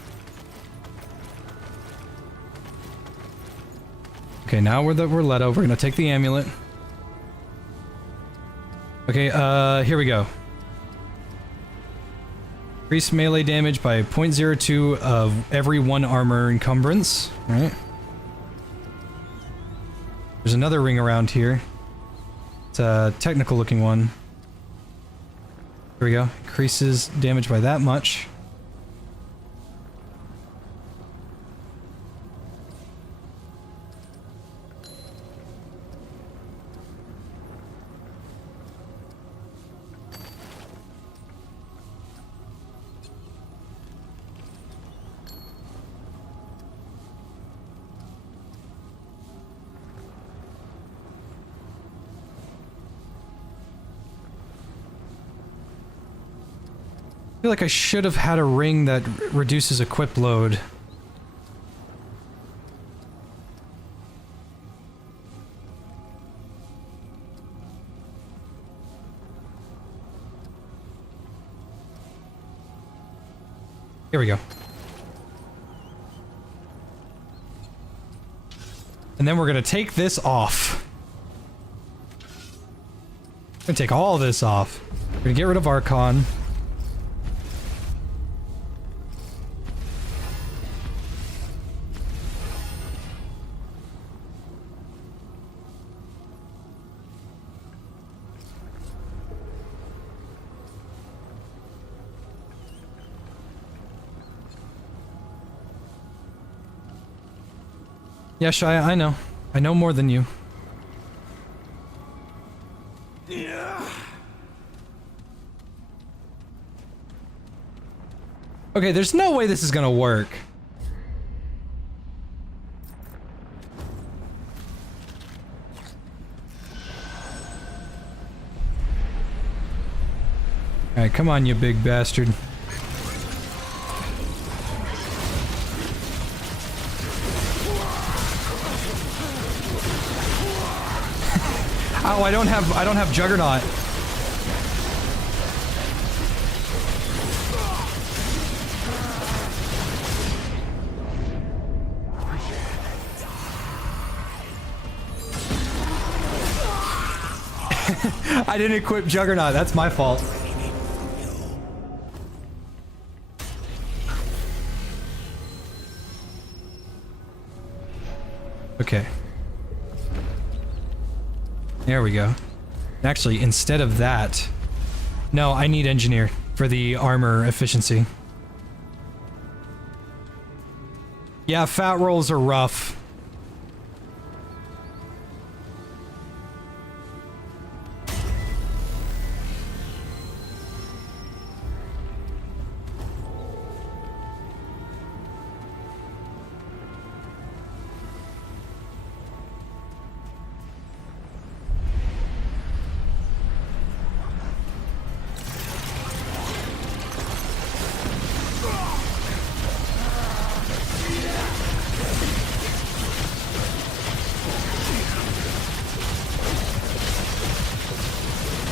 Okay, now we're Leto. We're gonna take the amulet. Okay, here we go. Increase melee damage by 0.02 of every 1 armor encumbrance, right? There's another ring around here. It's a technical looking one. Here we go. Increases damage by that much. I feel like I should have had a ring that reduces equip load. Here we go. And then we're gonna take this off. We're gonna take all this off. We're gonna get rid of Archon. Yeah, Shia, I know. I know more than you. Okay, there's no way this is gonna work. Alright, come on, you big bastard. Oh, I don't have Juggernaut. I didn't equip Juggernaut, that's my fault. Okay. There we go. Actually, instead of that... No, I need Engineer for the armor efficiency. Yeah, fat rolls are rough.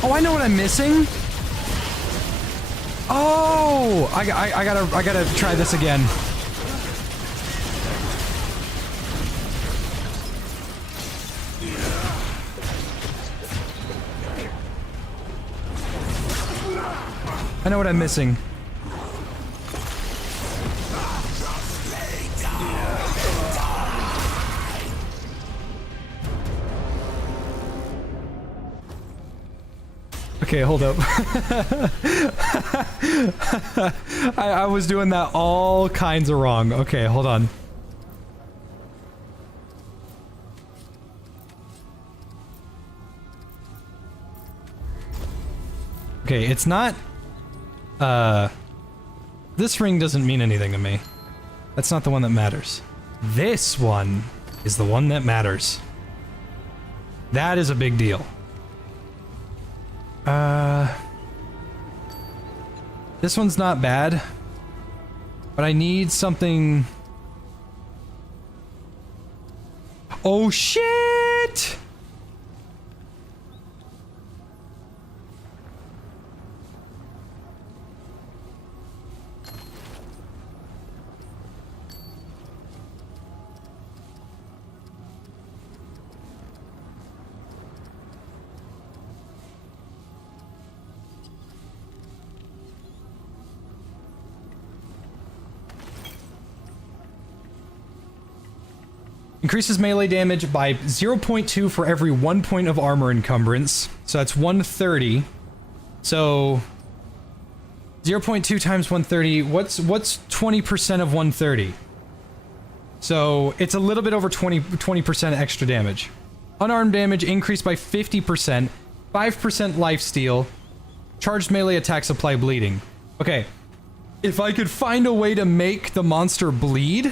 Oh, I know what I'm missing. Oh, I gotta try this again. I know what I'm missing. Okay, hold up. I was doing that all kinds of wrong. Okay, hold on. Okay, it's not... This ring doesn't mean anything to me. That's not the one that matters. This one is the one that matters. That is a big deal. This one's not bad, but I need something... Oh shit! Increases melee damage by 0.2 for every 1 point of armor encumbrance. So that's 130. So 0.2 times 130. What's 20% of 130? So it's a little bit over 20% extra damage. Unarmed damage increased by 50%. 5% lifesteal. Charged melee attacks apply bleeding. Okay. If I could find a way to make the monster bleed,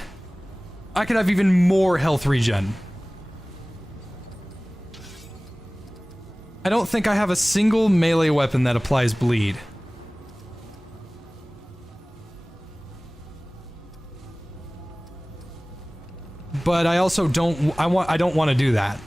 I could have even more health regen. I don't think I have a single melee weapon that applies bleed. But I also don't I don't want to do that.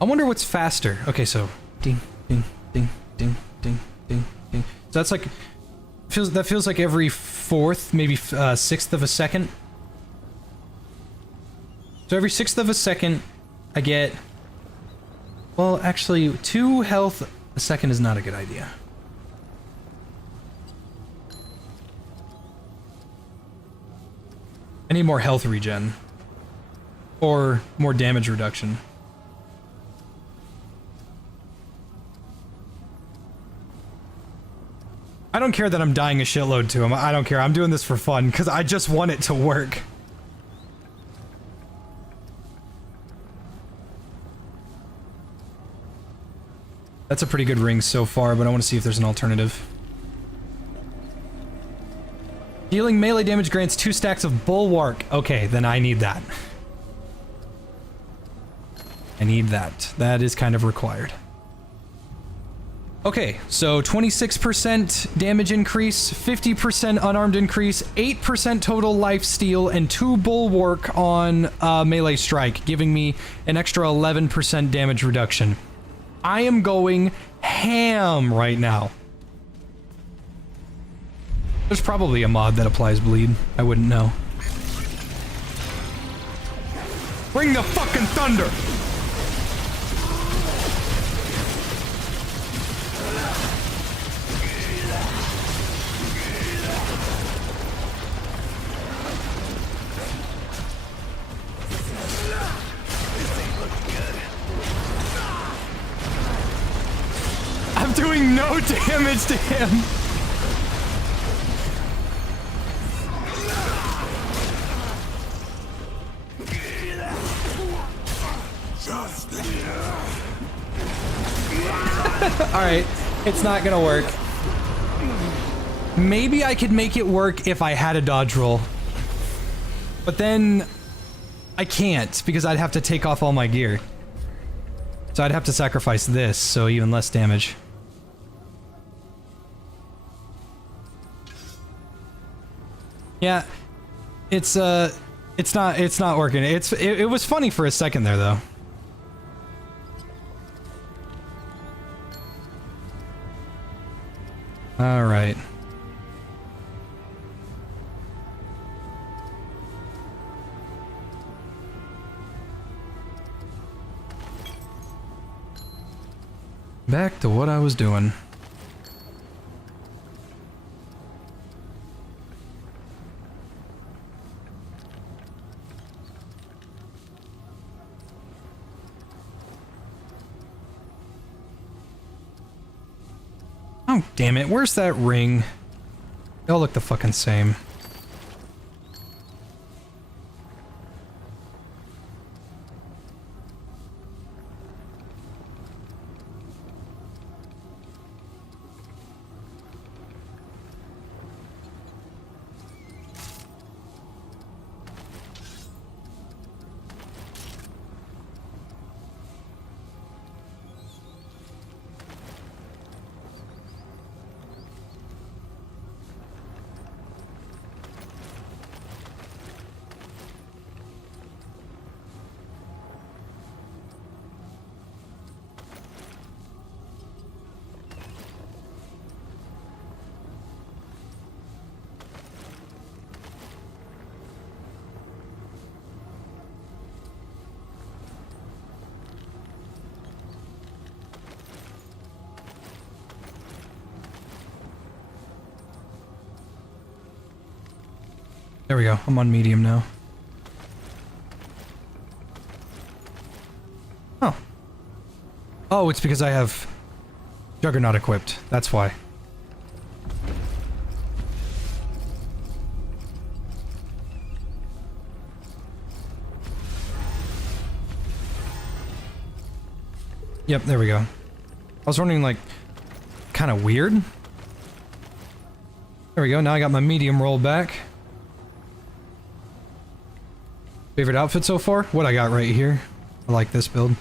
I wonder what's faster. Okay, so ding, ding, ding, ding, ding, ding, ding. So that's like feels like every fourth, maybe sixth of a second. So every sixth of a second, I get. Well, actually, 2 health a second is not a good idea. I need more health regen. Or more damage reduction. I don't care that I'm dying a shitload to him. I don't care. I'm doing this for fun, because I just want it to work. That's a pretty good ring so far, but I want to see if there's an alternative. Dealing melee damage grants 2 stacks of Bulwark. Okay, then I need that. I need that. That is kind of required. Okay, so 26% damage increase, 50% unarmed increase, 8% total life steal, and 2 Bulwark on melee strike, giving me an extra 11% damage reduction. I am going ham right now. There's probably a mod that applies bleed. I wouldn't know. Bring the fucking thunder! I'm doing no damage to him! Alright, it's not gonna work. Maybe I could make it work if I had a dodge roll. But then I can't, because I'd have to take off all my gear. So I'd have to sacrifice this, so even less damage. Yeah, it's not working. It was funny for a second there, though. All right. Back to what I was doing. Oh, damn it. Where's that ring? They all look the fucking same. There we go. I'm on medium now. Oh. Oh, it's because I have Juggernaut equipped. That's why. Yep, there we go. I was wondering, like, kind of weird. There we go. Now I got my medium roll back. Favorite outfit so far? What I got right here. I like this build.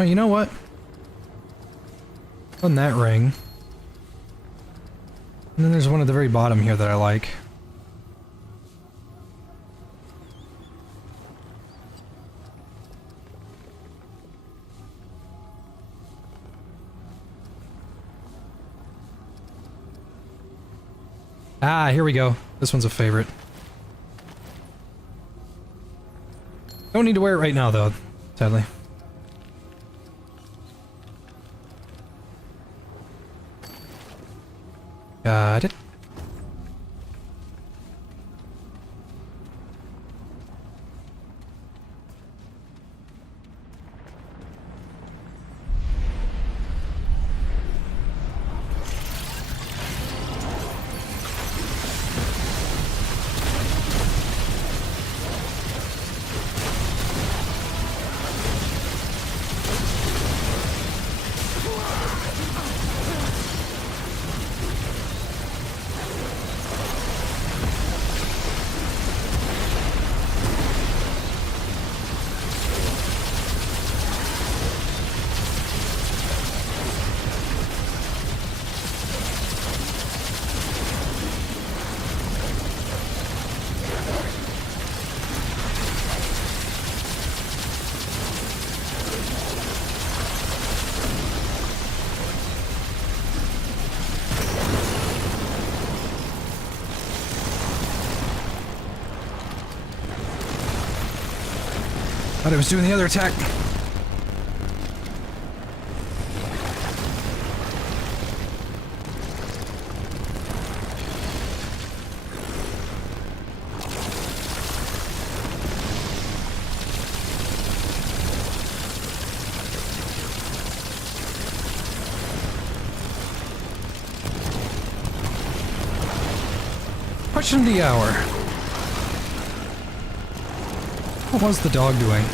Oh, you know what? On that ring. And then there's one at the very bottom here that I like. Ah, here we go. This one's a favorite. Don't need to wear it right now, though, sadly. Got it. Thought I was doing the other attack. Question of the hour. What was the dog doing?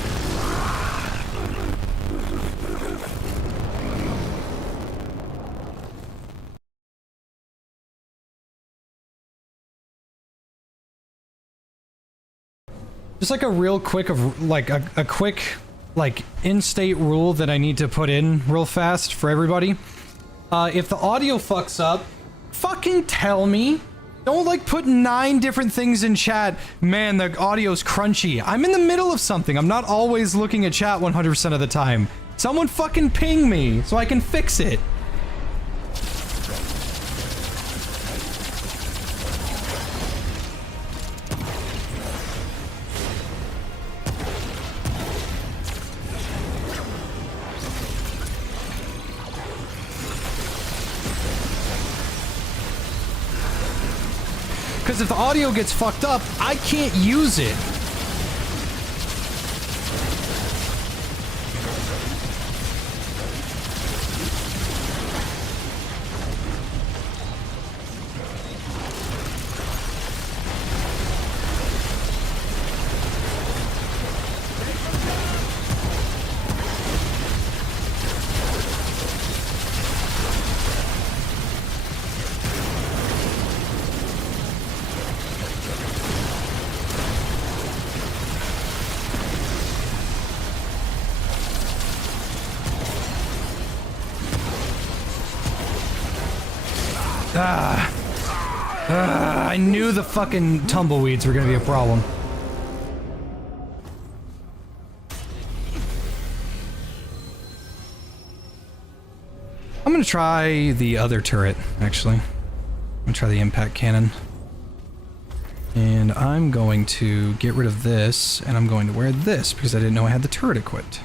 Just like a real quick of like a quick like in-state rule that I need to put in real fast for everybody. If the audio fucks up, fucking tell me. Don't like put 9 different things in chat. Man, the audio's crunchy. I'm in the middle of something. I'm not always looking at chat 100% of the time. Someone fucking ping me so I can fix it. Because if the audio gets fucked up, I can't use it. I knew the fucking tumbleweeds were gonna be a problem. I'm gonna try the other turret, actually. I'm gonna try the impact cannon. And I'm going to get rid of this, and I'm going to wear this, because I didn't know I had the turret equipped.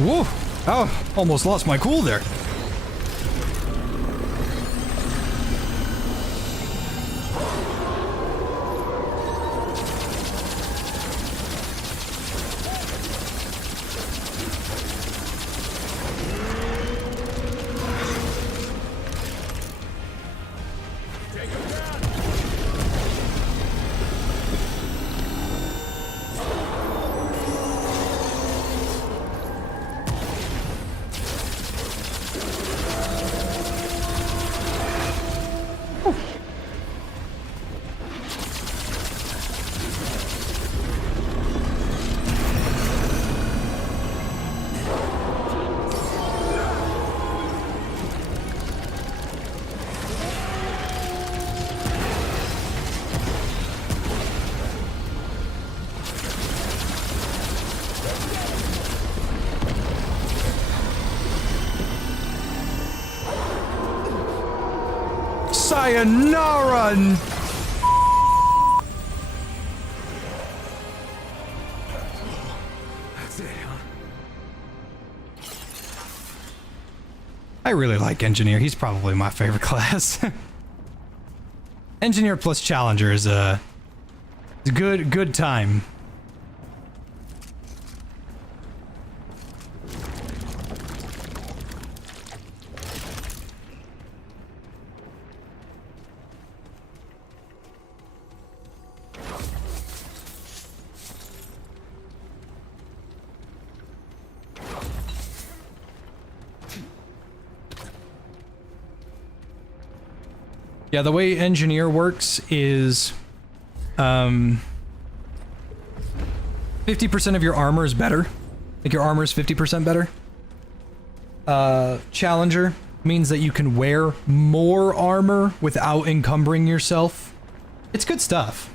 Whoa! Oh, almost lost my cool there. Sayonara! That's it, huh? I really like Engineer. He's probably my favorite class. Engineer plus Challenger is a good time. Yeah, the way Engineer works is 50% of your armor is better. Like your armor is 50% better. Challenger means that you can wear more armor without encumbering yourself. It's good stuff.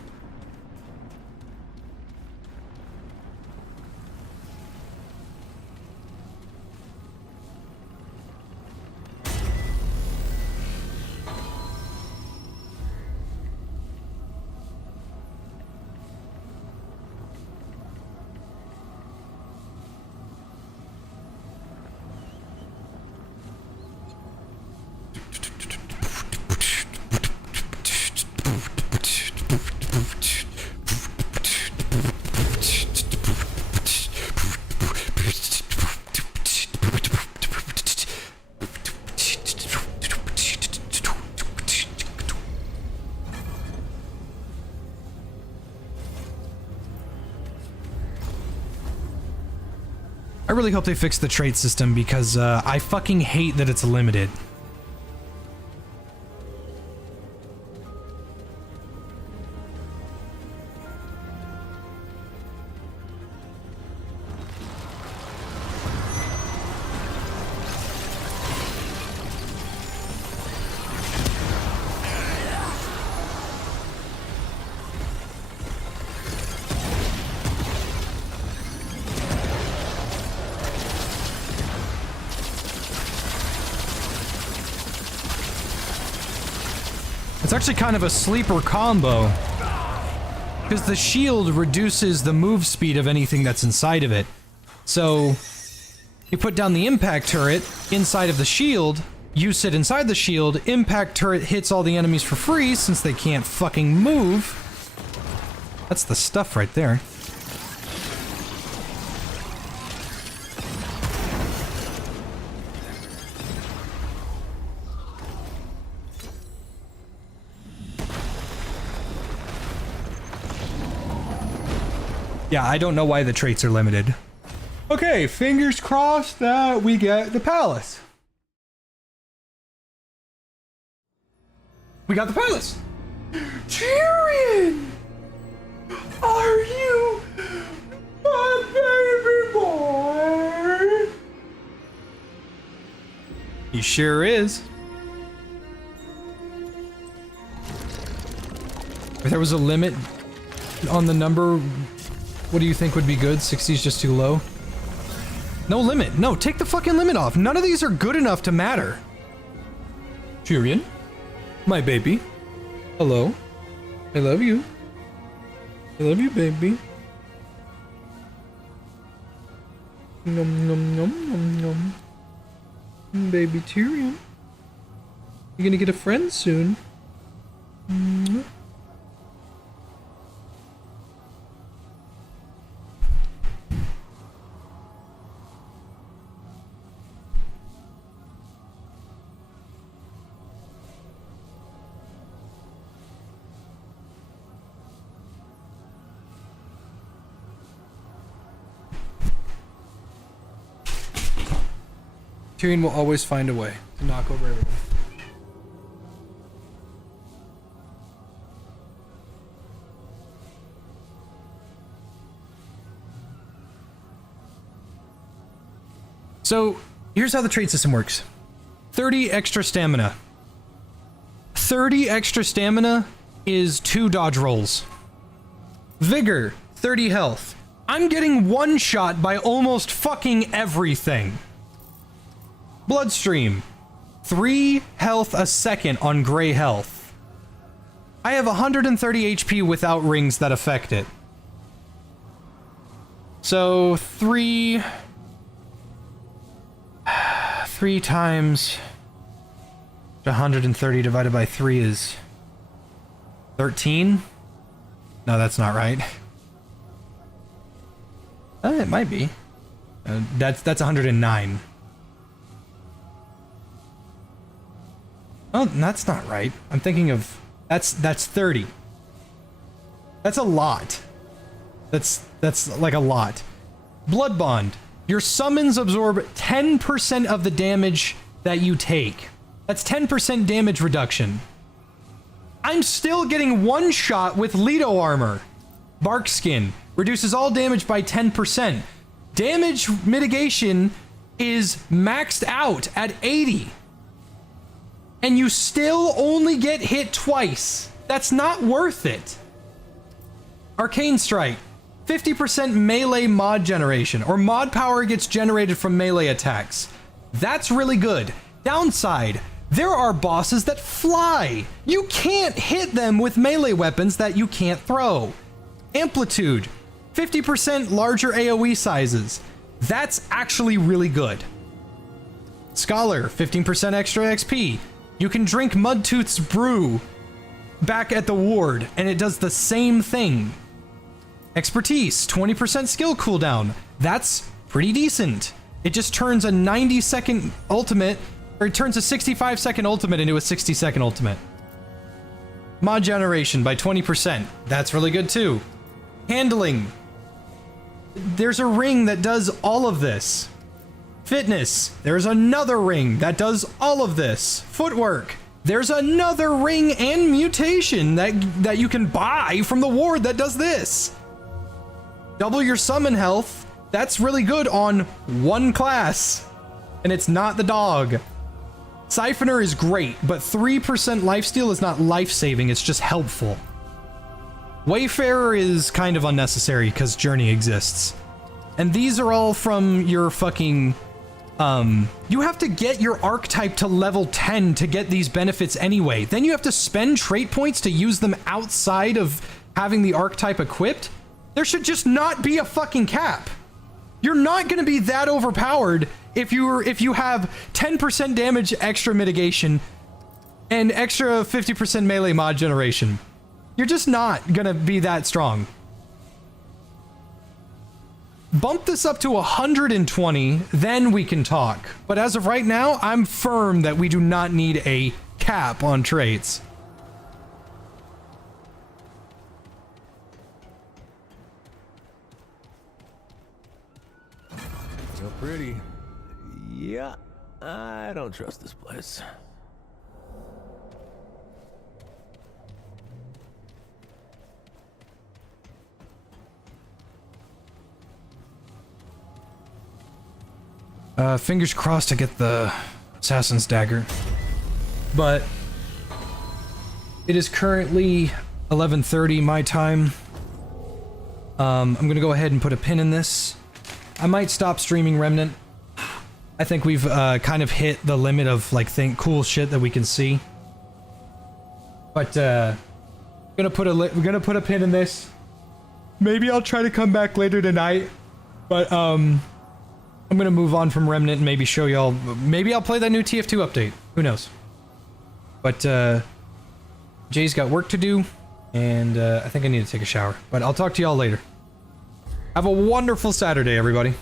I really hope they fix the trait system because I fucking hate that it's limited. It's actually kind of a sleeper combo, because the shield reduces the move speed of anything that's inside of it. So, you put down the impact turret inside of the shield, you sit inside the shield, impact turret hits all the enemies for free since they can't fucking move. That's the stuff right there. Yeah, I don't know why the traits are limited. Okay, fingers crossed that we get the palace. We got the palace! Tyrion! Are you my baby boy? He sure is. If there was a limit on the number, what do you think would be good? 60 is just too low? No limit. No, take the fucking limit off. None of these are good enough to matter. Tyrion, my baby. Hello. I love you. I love you, baby. Nom nom nom nom nom. Baby Tyrion. You're gonna get a friend soon. Mwah. Tyrion will always find a way to knock over everyone. So, here's how the trait system works. 30 extra stamina. 30 extra stamina is 2 dodge rolls. Vigor, 30 health. I'm getting one shot by almost fucking everything. Bloodstream, 3 health a second on gray health. I have 130 HP without rings that affect it. So 3 times 130 divided by 3 is 13? No, that's not right. It might be. That's 109. Oh, that's not right. I'm thinking of that's 30. That's a lot. That's like a lot. Blood Bond. Your summons absorb 10% of the damage that you take. That's 10% damage reduction. I'm still getting one shot with Leto armor. Bark Skin reduces all damage by 10%. Damage mitigation is maxed out at 80. And you still only get hit twice. That's not worth it. Arcane Strike. 50% melee mod generation, or mod power gets generated from melee attacks. That's really good. Downside, there are bosses that fly. You can't hit them with melee weapons that you can't throw. Amplitude. 50% larger AoE sizes. That's actually really good. Scholar. 15% extra XP. You can drink Mudtooth's brew back at the ward, and it does the same thing. Expertise, 20% skill cooldown. That's pretty decent. It just turns a 90-second ultimate, or it turns a 65-second ultimate into a 60-second ultimate. Mod generation by 20%. That's really good too. Handling. There's a ring that does all of this. Fitness. There's another ring that does all of this. Footwork. There's another ring and mutation that you can buy from the ward that does this. Double your summon health. That's really good on one class. And it's not the dog. Siphoner is great, but 3% lifesteal is not life-saving, it's just helpful. Wayfarer is kind of unnecessary because Journey exists. And these are all from your fucking... you have to get your archetype to level 10 to get these benefits anyway. Then you have to spend trait points to use them outside of having the archetype equipped. There should just not be a fucking cap. You're not going to be that overpowered if you have 10% damage extra mitigation and extra 50% melee mod generation. You're just not going to be that strong. Bump this up to 120, then we can talk. But as of right now, I'm firm that we do not need a cap on traits. So pretty. Yeah, I don't trust this place. Fingers crossed to get the Assassin's Dagger. But it is currently 11:30 my time. I'm gonna go ahead and put a pin in this. I might stop streaming Remnant. I think we've kind of hit the limit of like cool shit that we can see. But we're gonna put a pin in this. Maybe I'll try to come back later tonight. But I'm gonna move on from Remnant and maybe show y'all. Maybe I'll play that new TF2 update. Who knows? But Jay's got work to do, and I think I need to take a shower. But I'll talk to y'all later. Have a wonderful Saturday, everybody.